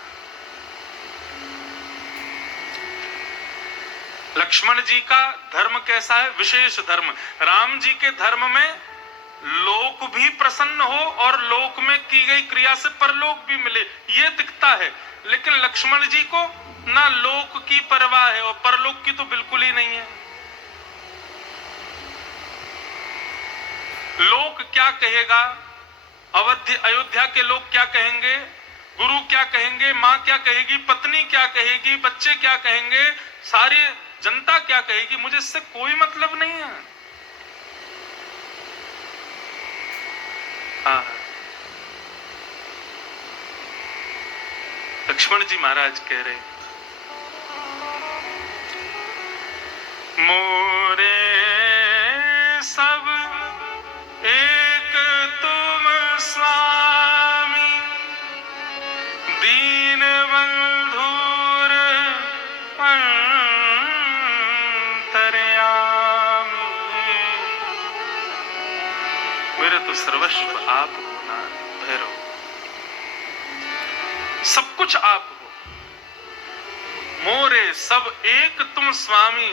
लक्ष्मण जी का धर्म कैसा है? विशेष धर्म। राम जी के धर्म में लोक भी प्रसन्न हो और लोक में की गई क्रिया से परलोक भी मिले, ये दिखता है। लेकिन लक्ष्मण जी को ना लोक की परवाह है और परलोक की तो बिल्कुल ही नहीं है। लोक क्या कहेगा, अयोध्या के लोग क्या कहेंगे, गुरु क्या कहेंगे, मां क्या कहेगी, पत्नी क्या कहेगी, बच्चे क्या कहेंगे, सारी जनता क्या कहेगी, मुझे इससे कोई मतलब नहीं है। लक्ष्मण जी महाराज कह रहे, मोरे सब एक तुम स्वामी, दीन बंधुर अंतर्यामी। मेरे तो सर्वस्व आप हो ना भैरव, सब कुछ आप हो। मोरे सब एक तुम स्वामी,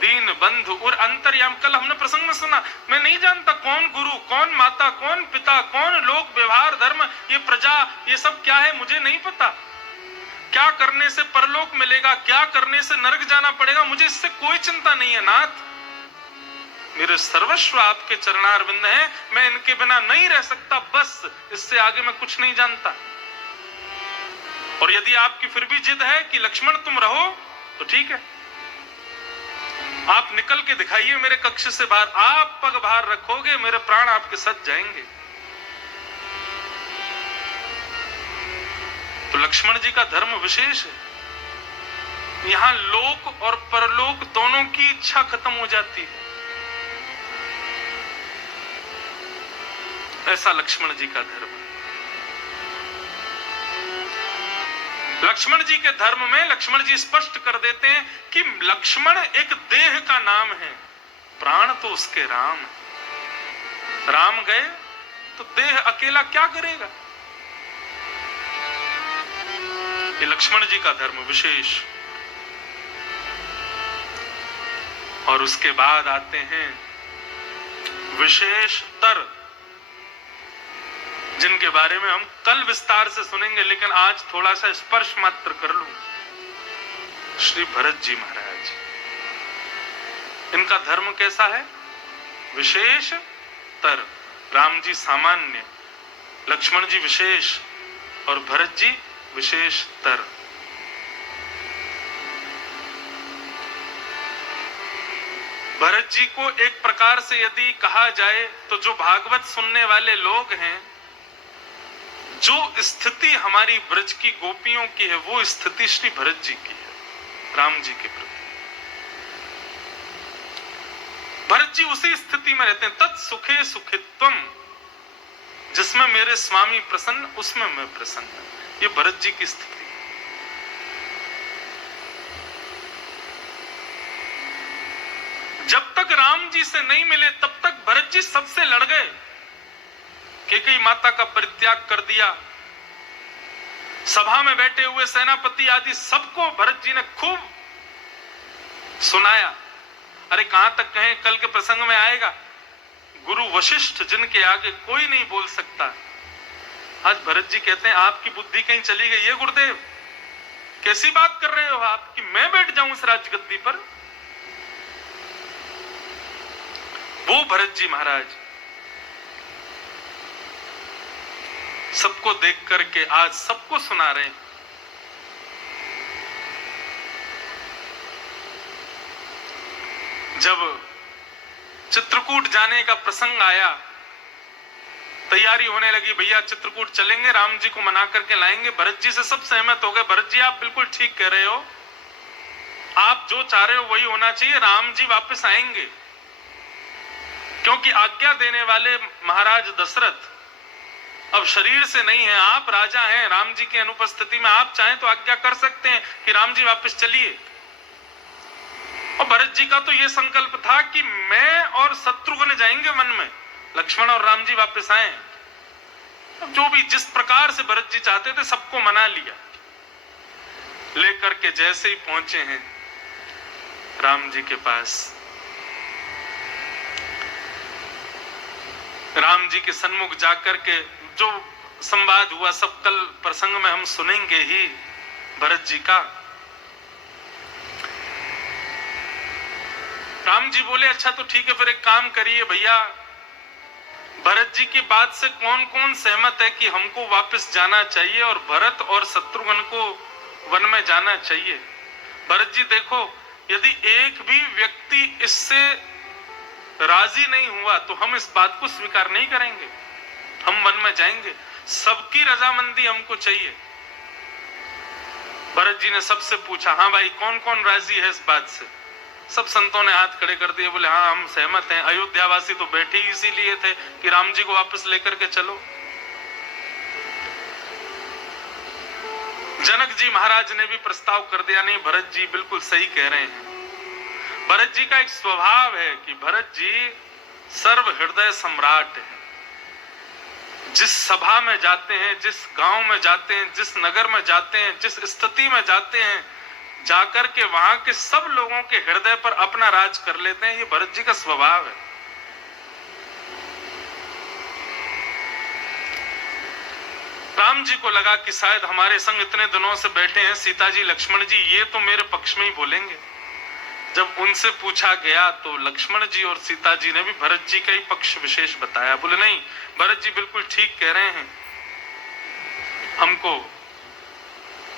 दीन बंधु और अंतर्याम। कल हमने प्रसंग में सुना, मैं नहीं जानता कौन गुरु, कौन माता, कौन पिता, कौन लोक व्यवहार धर्म, ये प्रजा, ये सब क्या है, मुझे नहीं पता। क्या करने से परलोक मिलेगा, क्या करने से नरक जाना पड़ेगा, मुझे इससे कोई चिंता नहीं है नाथ। मेरे सर्वस्व आपके चरणारविंद हैं, मैं इनके बिना नहीं रह सकता, बस इससे आगे मैं कुछ नहीं जानता। और यदि आपकी फिर भी जिद है कि लक्ष्मण तुम रहो, तो ठीक है, आप निकल के दिखाइए मेरे कक्ष से बाहर। आप पग बाहर रखोगे, मेरे प्राण आपके साथ जाएंगे। तो लक्ष्मण जी का धर्म विशेष है। यहां लोक और परलोक दोनों की इच्छा खत्म हो जाती है। ऐसा लक्ष्मण जी का धर्म है। लक्ष्मण जी के धर्म में लक्ष्मण जी स्पष्ट कर देते हैं कि लक्ष्मण एक देह का नाम है, प्राण तो उसके राम है। राम गए तो देह अकेला क्या करेगा। ये लक्ष्मण जी का धर्म विशेष। और उसके बाद आते हैं विशेषतर, जिनके बारे में हम कल विस्तार से सुनेंगे, लेकिन आज थोड़ा सा स्पर्श मात्र कर लूं। श्री भरत जी महाराज, इनका धर्म कैसा है? विशेष तर। राम जी सामान्य, लक्ष्मण जी विशेष और भरत जी विशेषतर। भरत जी को एक प्रकार से यदि कहा जाए तो जो भागवत सुनने वाले लोग हैं, जो स्थिति हमारी ब्रज की गोपियों की है, वो स्थिति श्री भरत जी की है राम जी के प्रति। भरत जी उसी स्थिति में रहते हैं, तत् सुखे सुखित्वम, जिसमें मेरे स्वामी प्रसन्न उसमें मैं प्रसन्न। ये भरत जी की स्थिति। जब तक राम जी से नहीं मिले तब तक भरत जी सबसे लड़ गए। कैकेयी माता का परित्याग कर दिया। सभा में बैठे हुए सेनापति आदि सबको भरत जी ने खूब सुनाया। अरे कहां तक कहें, कल के प्रसंग में आएगा, गुरु वशिष्ठ जिनके आगे कोई नहीं बोल सकता। आज भरत जी कहते हैं आपकी बुद्धि कहीं चली गई है गुरुदेव, कैसी बात कर रहे हो आप कि मैं बैठ जाऊं इस राजगद्दी पर। वो भरत जी महाराज सबको देख करके आज सबको सुना रहे हैं। जब चित्रकूट जाने का प्रसंग आया, तैयारी होने लगी, भैया चित्रकूट चलेंगे, राम जी को मना करके लाएंगे। भरत जी से सब सहमत हो गए, भरत जी आप बिल्कुल ठीक कह रहे हो, आप जो चाह रहे हो वही होना चाहिए, राम जी वापस आएंगे। क्योंकि आज्ञा देने वाले महाराज दशरथ अब शरीर से नहीं है, आप राजा हैं, राम जी की अनुपस्थिति में आप चाहें तो आज्ञा कर सकते हैं कि राम जी वापस चलिए। और भरत जी का तो यह संकल्प था कि मैं और शत्रुघ्न जाएंगे वन में, लक्ष्मण और राम जी वापस आए। जो भी जिस प्रकार से भरत जी चाहते थे सबको मना लिया। लेकर के जैसे ही पहुंचे हैं राम जी के पास, राम जी के सन्मुख जाकर के जो संवाद हुआ सब कल प्रसंग में हम सुनेंगे ही भरत जी का। राम जी बोले अच्छा तो ठीक है, फिर एक काम करिए भैया, भरत जी की बात से कौन कौन सहमत है कि हमको वापस जाना चाहिए और भरत और शत्रुघ्न को वन में जाना चाहिए। भरत जी देखो, यदि एक भी व्यक्ति इससे राजी नहीं हुआ तो हम इस बात को स्वीकार नहीं करेंगे, हम वन में जाएंगे, सबकी रजामंदी हमको चाहिए। भरत जी ने सबसे पूछा, हाँ भाई कौन कौन राजी है इस बात से। सब संतों ने हाथ खड़े कर दिए, बोले हाँ हम सहमत हैं। अयोध्यावासी तो बैठे ही इसीलिए थे कि राम जी को वापस लेकर के चलो। जनक जी महाराज ने भी प्रस्ताव कर दिया, नहीं भरत जी बिल्कुल सही कह रहे हैं। भरत जी का एक स्वभाव है कि भरत जी सर्व हृदय सम्राट है। जिस सभा में जाते हैं, जिस गांव में जाते हैं, जिस नगर में जाते हैं, जिस स्थिति में जाते हैं, जाकर के वहां के सब लोगों के हृदय पर अपना राज कर लेते हैं। ये भरत जी का स्वभाव है। राम जी को लगा कि शायद हमारे संग इतने दिनों से बैठे हैं सीता जी लक्ष्मण जी, ये तो मेरे पक्ष में ही बोलेंगे। जब उनसे पूछा गया तो लक्ष्मण जी और सीता जी ने भी भरत जी का ही पक्ष विशेष बताया। बोले नहीं भरत जी बिल्कुल ठीक कह रहे हैं, हमको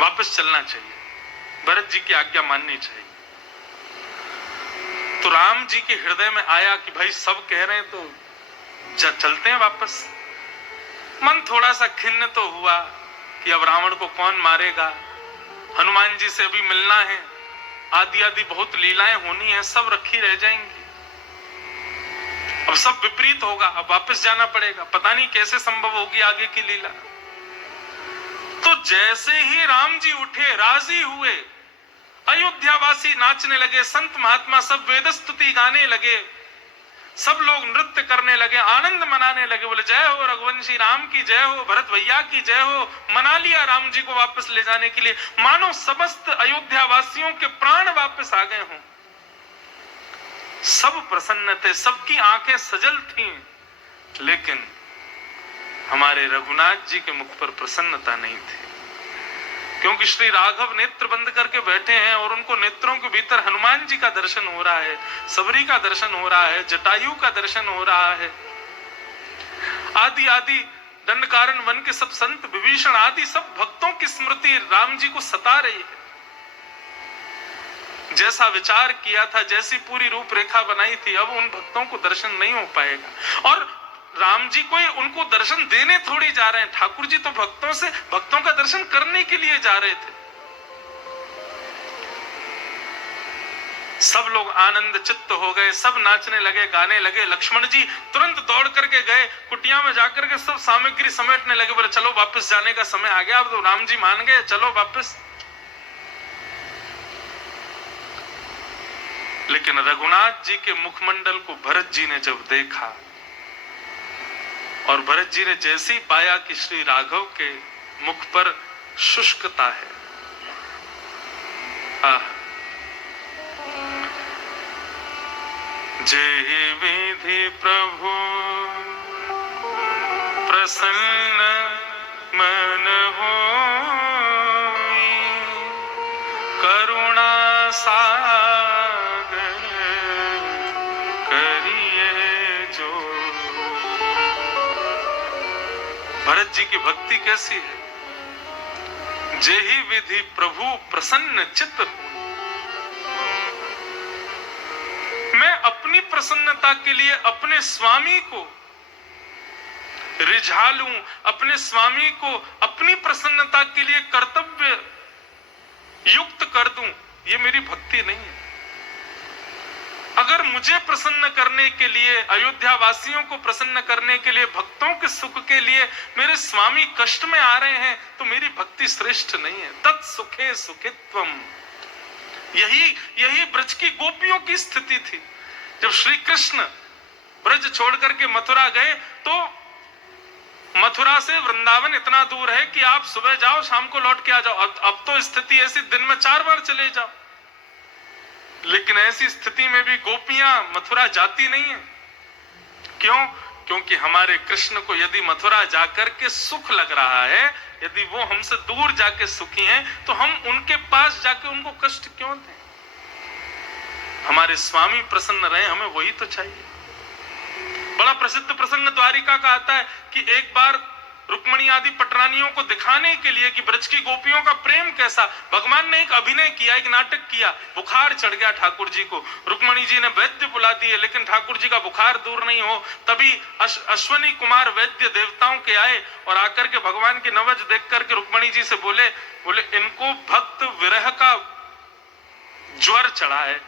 वापस चलना चाहिए, भरत जी की आज्ञा माननी चाहिए। तो राम जी के हृदय में आया कि भाई सब कह रहे हैं तो चलते हैं वापस। मन थोड़ा सा खिन्न तो हुआ कि अब रावण को कौन मारेगा, हनुमान जी से अभी मिलना है, आदि आदि बहुत लीलाएं होनी है, सब रखी रह जाएंगी। अब सब विपरीत होगा, अब वापस जाना पड़ेगा, पता नहीं कैसे संभव होगी आगे की लीला। तो जैसे ही राम जी उठे, राजी हुए, अयोध्यावासी नाचने लगे, संत महात्मा सब वेद स्तुति गाने लगे, सब लोग नृत्य करने लगे, आनंद मनाने लगे। बोले जय हो रघुवंशी राम की जय हो, भरत भैया की जय हो। मना लिया राम जी को वापस ले जाने के लिए, मानो समस्त अयोध्यावासियों के प्राण वापस आ गए हों। सब प्रसन्न थे, सबकी आंखें सजल थीं, लेकिन हमारे रघुनाथ जी के मुख पर प्रसन्नता नहीं थी। क्योंकि श्री राघव नेत्र बंद करके बैठे हैं और उनको नेत्रों के भीतर हनुमान जी का दर्शन हो रहा है, सबरी का दर्शन हो रहा है, जटायु का दर्शन हो रहा है, आदि आदि दंडकारण्य वन के सब संत, विभीषण आदि सब भक्तों की स्मृति राम जी को सता रही है। जैसा विचार किया था, जैसी पूरी रूपरेखा बनाई थी, अब उन भक्तों को दर्शन नहीं हो पाएगा। और राम जी कोई उनको दर्शन देने थोड़ी जा रहे हैं, ठाकुर जी तो भक्तों का दर्शन करने के लिए जा रहे थे। सब लोग आनंद चित्त हो गए, सब नाचने लगे, गाने लगे। लक्ष्मण जी तुरंत दौड़ करके गए, कुटिया में जाकर के सब सामग्री समेटने लगे, बोले चलो वापस जाने का समय आ गया। अब तो राम जी मान गए, चलो वापस। लेकिन रघुनाथ जी के मुखमंडल को भरत जी ने जब देखा, और भरत जी ने जैसे ही पाया कि श्री राघव के मुख पर शुष्कता है, जय विधि प्रभु प्रसन्न मन होई, करुणा सागर करिए जो। भरत जी की भक्ति कैसी है? जेहि विधि प्रभु प्रसन्न चित्त। मैं अपनी प्रसन्नता के लिए अपने स्वामी को रिझा लूं, अपने स्वामी को अपनी प्रसन्नता के लिए कर्तव्य युक्त कर दूं, ये मेरी भक्ति नहीं है। अगर मुझे प्रसन्न करने के लिए, अयोध्या वासियों को प्रसन्न करने के लिए, भक्तों के सुख के लिए मेरे स्वामी कष्ट में आ रहे हैं, तो मेरी भक्ति श्रेष्ठ नहीं है। तत् सुखे सुखित्वम। यही ब्रज की गोपियों की स्थिति थी। जब श्री कृष्ण ब्रज छोड़ करके मथुरा गए, तो मथुरा से वृंदावन इतना दूर है कि आप सुबह जाओ, शाम को लौट के आ जाओ। अब तो स्थिति ऐसी, दिन में 4 बार चले जाओ। लेकिन ऐसी स्थिति में भी गोपियां मथुरा जाती नहीं है। क्यों? क्योंकि हमारे कृष्ण को यदि मथुरा जाकर के सुख लग रहा है, यदि वो हमसे दूर जाके सुखी हैं, तो हम उनके पास जाके उनको कष्ट क्यों दें? हमारे स्वामी प्रसन्न रहे, हमें वही तो चाहिए। बड़ा प्रसिद्ध प्रसंग द्वारिका का आता है कि एक बार रुक्मणी आदि पटरानियों को दिखाने के लिए कि ब्रज की गोपियों का प्रेम कैसा, भगवान ने एक अभिनय किया, एक नाटक किया। बुखार चढ़ गया ठाकुर जी को, रुक्मणी जी ने वैद्य बुला दिए, लेकिन ठाकुर जी का बुखार दूर नहीं हो। तभी अश्वनी कुमार वैद्य देवताओं के आए और आकर के भगवान की नवज देख करके रुक्मणी जी से बोले इनको भक्त विरह का ज्वर चढ़ा है।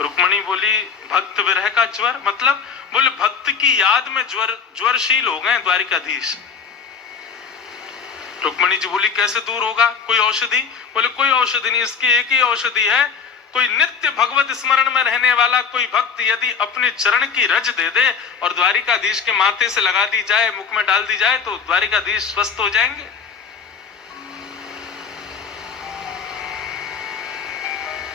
रुक्मणी बोली भक्त विरह का ज्वर मतलब? बोले भक्त की याद में ज्वरशील हो गए द्वारिकाधीश। रुक्मणी जी बोली कैसे दूर होगा, कोई औषधि? बोले कोई औषधि नहीं, इसकी एक ही औषधि है। कोई नित्य भगवत स्मरण में रहने वाला कोई भक्त यदि अपने चरण की रज दे दे और द्वारिकाधीश के माथे से लगा दी जाए, मुख में डाल दी जाए, तो द्वारिकाधीश स्वस्थ हो जाएंगे।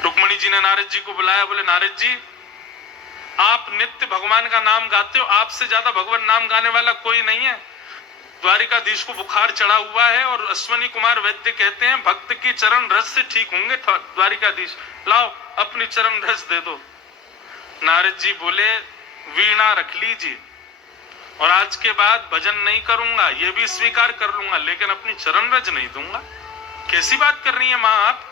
रुक्मणी जी ने नारद जी को बुलाया, बोले नारद जी आप नित्य भगवान का नाम गाते हो, आपसे ज्यादा भगवान नाम गाने वाला कोई नहीं है। द्वारिकाधीश को बुखार चढ़ा हुआ है और अश्वनी कुमार वैद्य कहते हैं भक्त की चरण रस से ठीक होंगे द्वारिकाधीश, लाओ अपनी चरण रस दे दो। नारद जी बोले वीणा रख लीजिए और आज के बाद भजन नहीं करूंगा, ये भी स्वीकार कर लूंगा, लेकिन अपनी चरण रज नहीं दूंगा। कैसी बात कर रही है मां आप?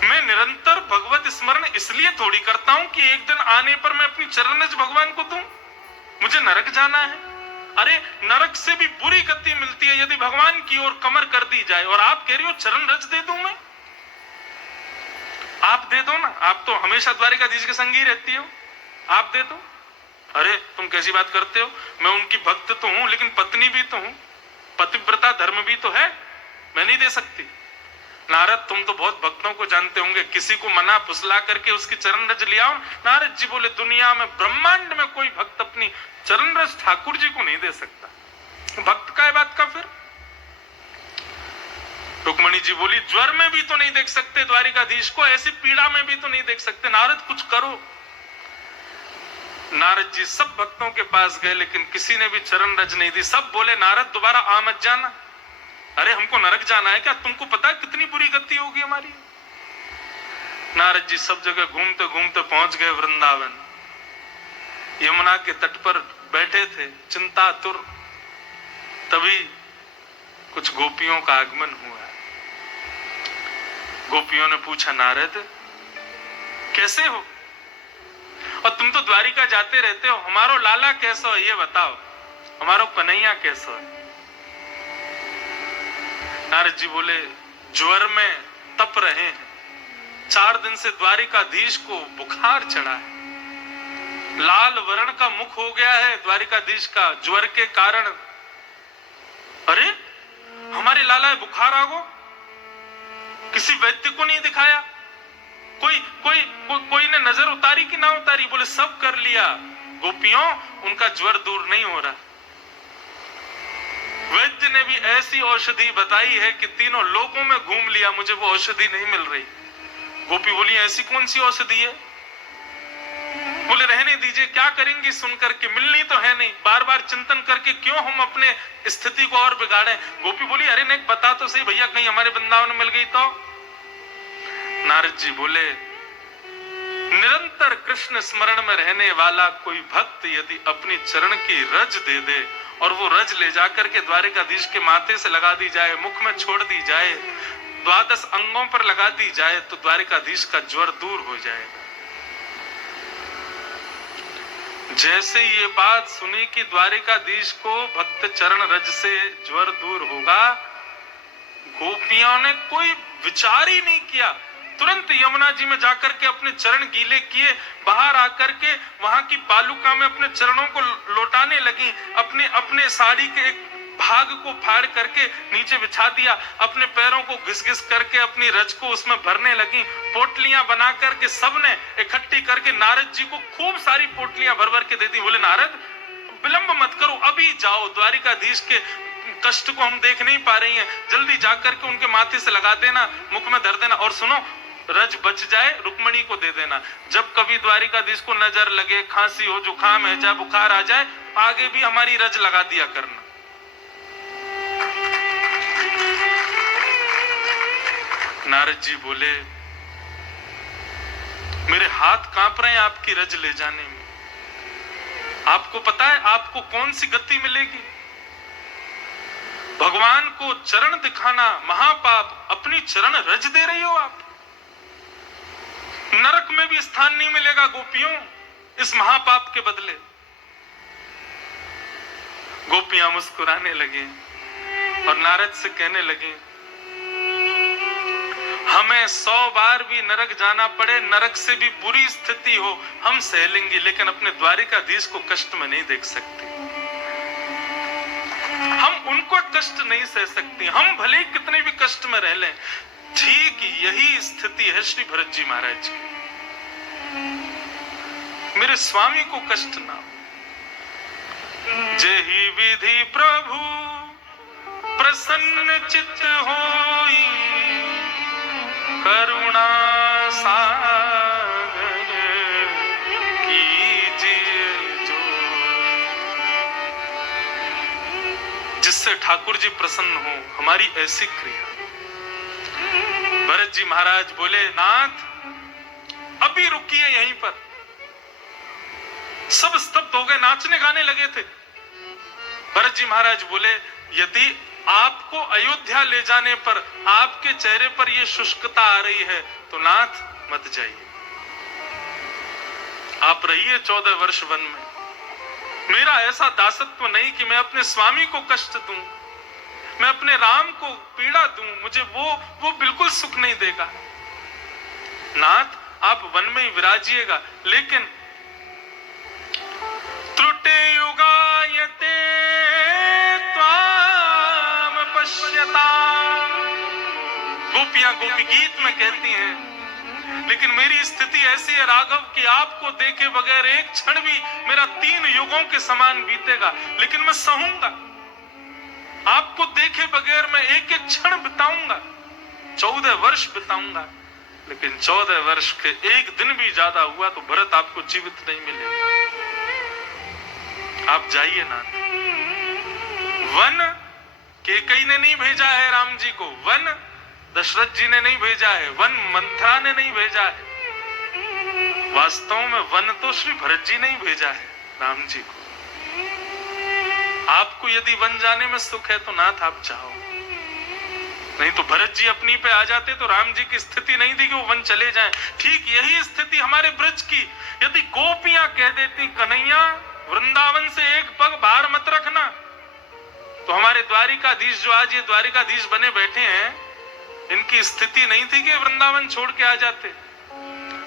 मैं निरंतर भगवत स्मरण इसलिए थोड़ी करता हूं कि एक दिन आने पर मैं अपनी चरण रज भगवान को दूं। मुझे नरक जाना है। अरे नरक से भी बुरी गति मिलती है यदि भगवान की ओर कमर कर दी जाए, और आप कह रही हो चरण रज दे दूं मैं? आप दे दो ना, आप तो हमेशा द्वारिकाधीश के संग ही रहती हो, आप दे दो। अरे तुम कैसी बात करते हो, मैं उनकी भक्त तो हूं लेकिन पत्नी भी तो हूं, पतिव्रता धर्म भी तो है, मैं नहीं दे सकती। नारद तुम तो बहुत भक्तों को जानते होंगे, किसी को मना फुसला करके उसकी चरण रज ले आओ। नारद जी बोले दुनिया में ब्रह्मांड में कोई भक्त अपनी चरण रज ठाकुर जी को नहीं दे सकता, भक्त का है बात का फिर। रुक्मणी जी बोली ज्वर में भी तो नहीं देख सकते द्वारिकाधीश को, ऐसी पीड़ा में भी तो नहीं देख सकते, नारद कुछ करो। नारद जी सब भक्तों के पास गए लेकिन किसी ने भी चरण रज नहीं दी। सब बोले नारद दोबारा आ मत जाना, अरे हमको नरक जाना है क्या, तुमको पता है कितनी बुरी गति होगी हमारी। नारद जी सब जगह घूमते घूमते पहुंच गए वृंदावन। यमुना के तट पर बैठे थे चिंतातुर, तभी कुछ गोपियों का आगमन हुआ। गोपियों ने पूछा, नारद कैसे हो? और तुम तो द्वारिका जाते रहते हो, हमारो लाला कैसा है ये बताओ, हमारो कन्हैया कैसा है? नारद जी बोले, ज्वर में तप रहे हैं, 4 दिन से द्वारिकाधीश को बुखार चढ़ा है, लाल वर्ण का मुख हो गया है द्वारिकाधीश का ज्वर के कारण। अरे हमारे लाला बुखार आ गो, किसी वैद्य को नहीं दिखाया? कोई ने नजर उतारी कि ना उतारी? बोले सब कर लिया गोपियों, उनका ज्वर दूर नहीं हो रहा। वैद्य ने भी ऐसी औषधि बताई है कि तीनों लोकों में घूम लिया, मुझे वो औषधि नहीं मिल रही। गोपी बोली, ऐसी कौन सी औषधि है? बोले रहने दीजिए, क्या करेंगी सुन करके, मिलनी तो है नहीं, बार बार चिंतन करके क्यों हम अपने स्थिति को और बिगाड़े। गोपी बोली, अरे नहीं बता तो सही भैया, कहीं हमारे वृंदावन मिल गई तो? नारद जी बोले, निरंतर कृष्ण स्मरण में रहने वाला कोई भक्त यदि अपनी चरण की रज दे दे और वो रज ले जाकर के द्वारिकाधीश के माथे से लगा दी जाए, मुख में छोड़ दी जाए, 12 अंगों पर लगा दी जाए, तो द्वारिकाधीश का ज्वर दूर हो जाएगा। जैसे ये बात सुनी कि द्वारिकाधीश को भक्त चरण रज से ज्वर दूर होगा, गोपियों ने कोई विचार ही नहीं किया, तुरंत यमुना जी में जाकर के अपने चरण गीले किए, बाहर आकर के वहां की बालुका में अपने चरणों को लौटाने लगी, अपने साड़ी के एक भाग को फाड़ करके नीचे बिछा दिया, अपने पैरों को घिस-घिस करके अपनी रज को उसमें भरने लगी, पोटलियां बना करके सबने इकट्ठी करके नारद जी को खूब सारी पोटलियां भर भर के दे दी। बोले, नारद विलंब मत करो, अभी जाओ, द्वारिकाधीश के कष्ट को हम देख नहीं पा रही हैं, जल्दी जाकर के उनके माथे से लगा देना, मुख में धर देना, और सुनो रज बच जाए रुक्मणी को दे देना। जब कभी द्वारिकाधीश को नजर लगे, खांसी हो, जुकाम है, चाहे बुखार आ जाए, आगे भी हमारी रज लगा दिया करना। नारद जी बोले, मेरे हाथ कांप रहे हैं आपकी रज ले जाने में। आपको पता है आपको कौन सी गति मिलेगी? भगवान को चरण दिखाना महापाप, अपनी चरण रज दे रही हो आप। नरक में भी स्थान नहीं मिलेगा गोपियों इस महापाप के बदले। गोपियां मुस्कुराने लगी और नारद से कहने लगी, हमें 100 बार भी नरक जाना पड़े, नरक से भी बुरी स्थिति हो, हम सह लेंगे, लेकिन अपने द्वारिकाधीश को कष्ट में नहीं देख सकते। हम उनको कष्ट नहीं सह सकते, हम भले ही कितने भी कष्ट में रह लें। ठीक यही स्थिति है श्री भरत जी महाराज की। मेरे स्वामी को कष्ट ना हो, जेहि विधि प्रभु प्रसन्न चित्त होई, करुणा सागर कीजिए जो। जिससे ठाकुर जी प्रसन्न हो, हमारी ऐसी क्रिया। भरत जी महाराज बोले, नाथ अभी रुकिए यहीं पर। सब स्तब्ध हो गए, नाचने गाने लगे थे। भरत जी महाराज बोले, यदि आपको अयोध्या ले जाने पर आपके चेहरे पर यह शुष्कता आ रही है तो नाथ मत जाइए, आप रहिए 14 वर्ष वन में। मेरा ऐसा दासत्व नहीं कि मैं अपने स्वामी को कष्ट दूं, मैं अपने राम को पीड़ा दूं, मुझे वो बिल्कुल सुख नहीं देगा। नाथ आप वन में ही विराजिएगा, लेकिन त्रुटे युगायते त्वाम पश्यता। गोपियां गोपी गीत में कहती हैं, लेकिन मेरी स्थिति ऐसी है राघव कि आपको देखे बगैर एक क्षण भी मेरा 3 युगों के समान बीतेगा, लेकिन मैं सहूंगा। आपको देखे बगैर मैं एक एक क्षण बिताऊंगा, 14 वर्ष बिताऊंगा, लेकिन 14 वर्ष के एक दिन भी ज्यादा हुआ तो भरत आपको जीवित नहीं मिलेगा। आप जाइए नाथ। वन केकई ने नहीं भेजा है राम जी को, वन दशरथ जी ने नहीं भेजा है, वन मंथरा ने नहीं भेजा है, वास्तव में वन तो श्री भरत जी ने ही भेजा है। राम जी को। आपको यदि वन जाने में सुख है तो नाथ आप जाओ, नहीं तो भरत जी अपनी पे आ जाते तो राम जी की स्थिति नहीं थी कि वो वन चले जाएं। ठीक यही स्थिति हमारे ब्रज की, यदि गोपियां कह देती कन्हैया वृंदावन से एक पग बाहर मत रखना, तो हमारे द्वारिकाधीश जो आज ये द्वारिकाधीश बने बैठे हैं, इनकी स्थिति नहीं थी कि वृंदावन छोड़ के आ जाते।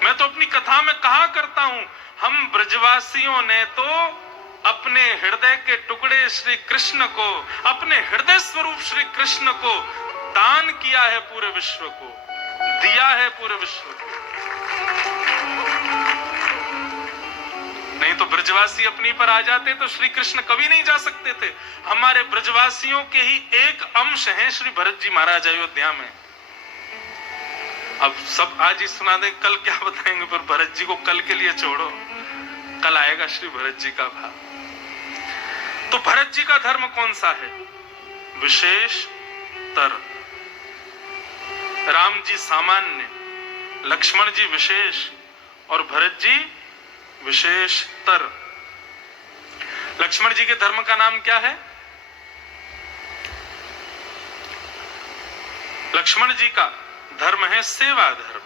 मैं तो अपनी कथा में कहा करता हूं, हम ब्रजवासियों ने तो अपने हृदय के टुकड़े श्री कृष्ण को, अपने हृदय स्वरूप श्री कृष्ण को दान किया है पूरे विश्व को, दिया है पूरे विश्व को। नहीं तो ब्रजवासी अपनी पर आ जाते तो श्री कृष्ण कभी नहीं जा सकते थे। हमारे ब्रजवासियों के ही एक अंश हैं श्री भरत जी महाराज अयोध्या में। अब सब आज ही सुना दें, कल क्या बताएंगे, पर भरत जी को कल के लिए छोड़ो, कल आएगा श्री भरत जी का भाव। तो भरत जी का धर्म कौन सा है? विशेष तर। राम जी सामान्य, लक्ष्मण जी विशेष और भरत जी विशेष तर। लक्ष्मण जी के धर्म का नाम क्या है? लक्ष्मण जी का धर्म है सेवा धर्म।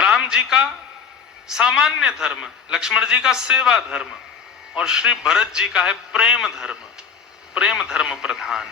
राम जी का सामान्य धर्म, लक्ष्मण जी का सेवा धर्म और श्री भरत जी का है प्रेम धर्म, प्रेम धर्म प्रधान।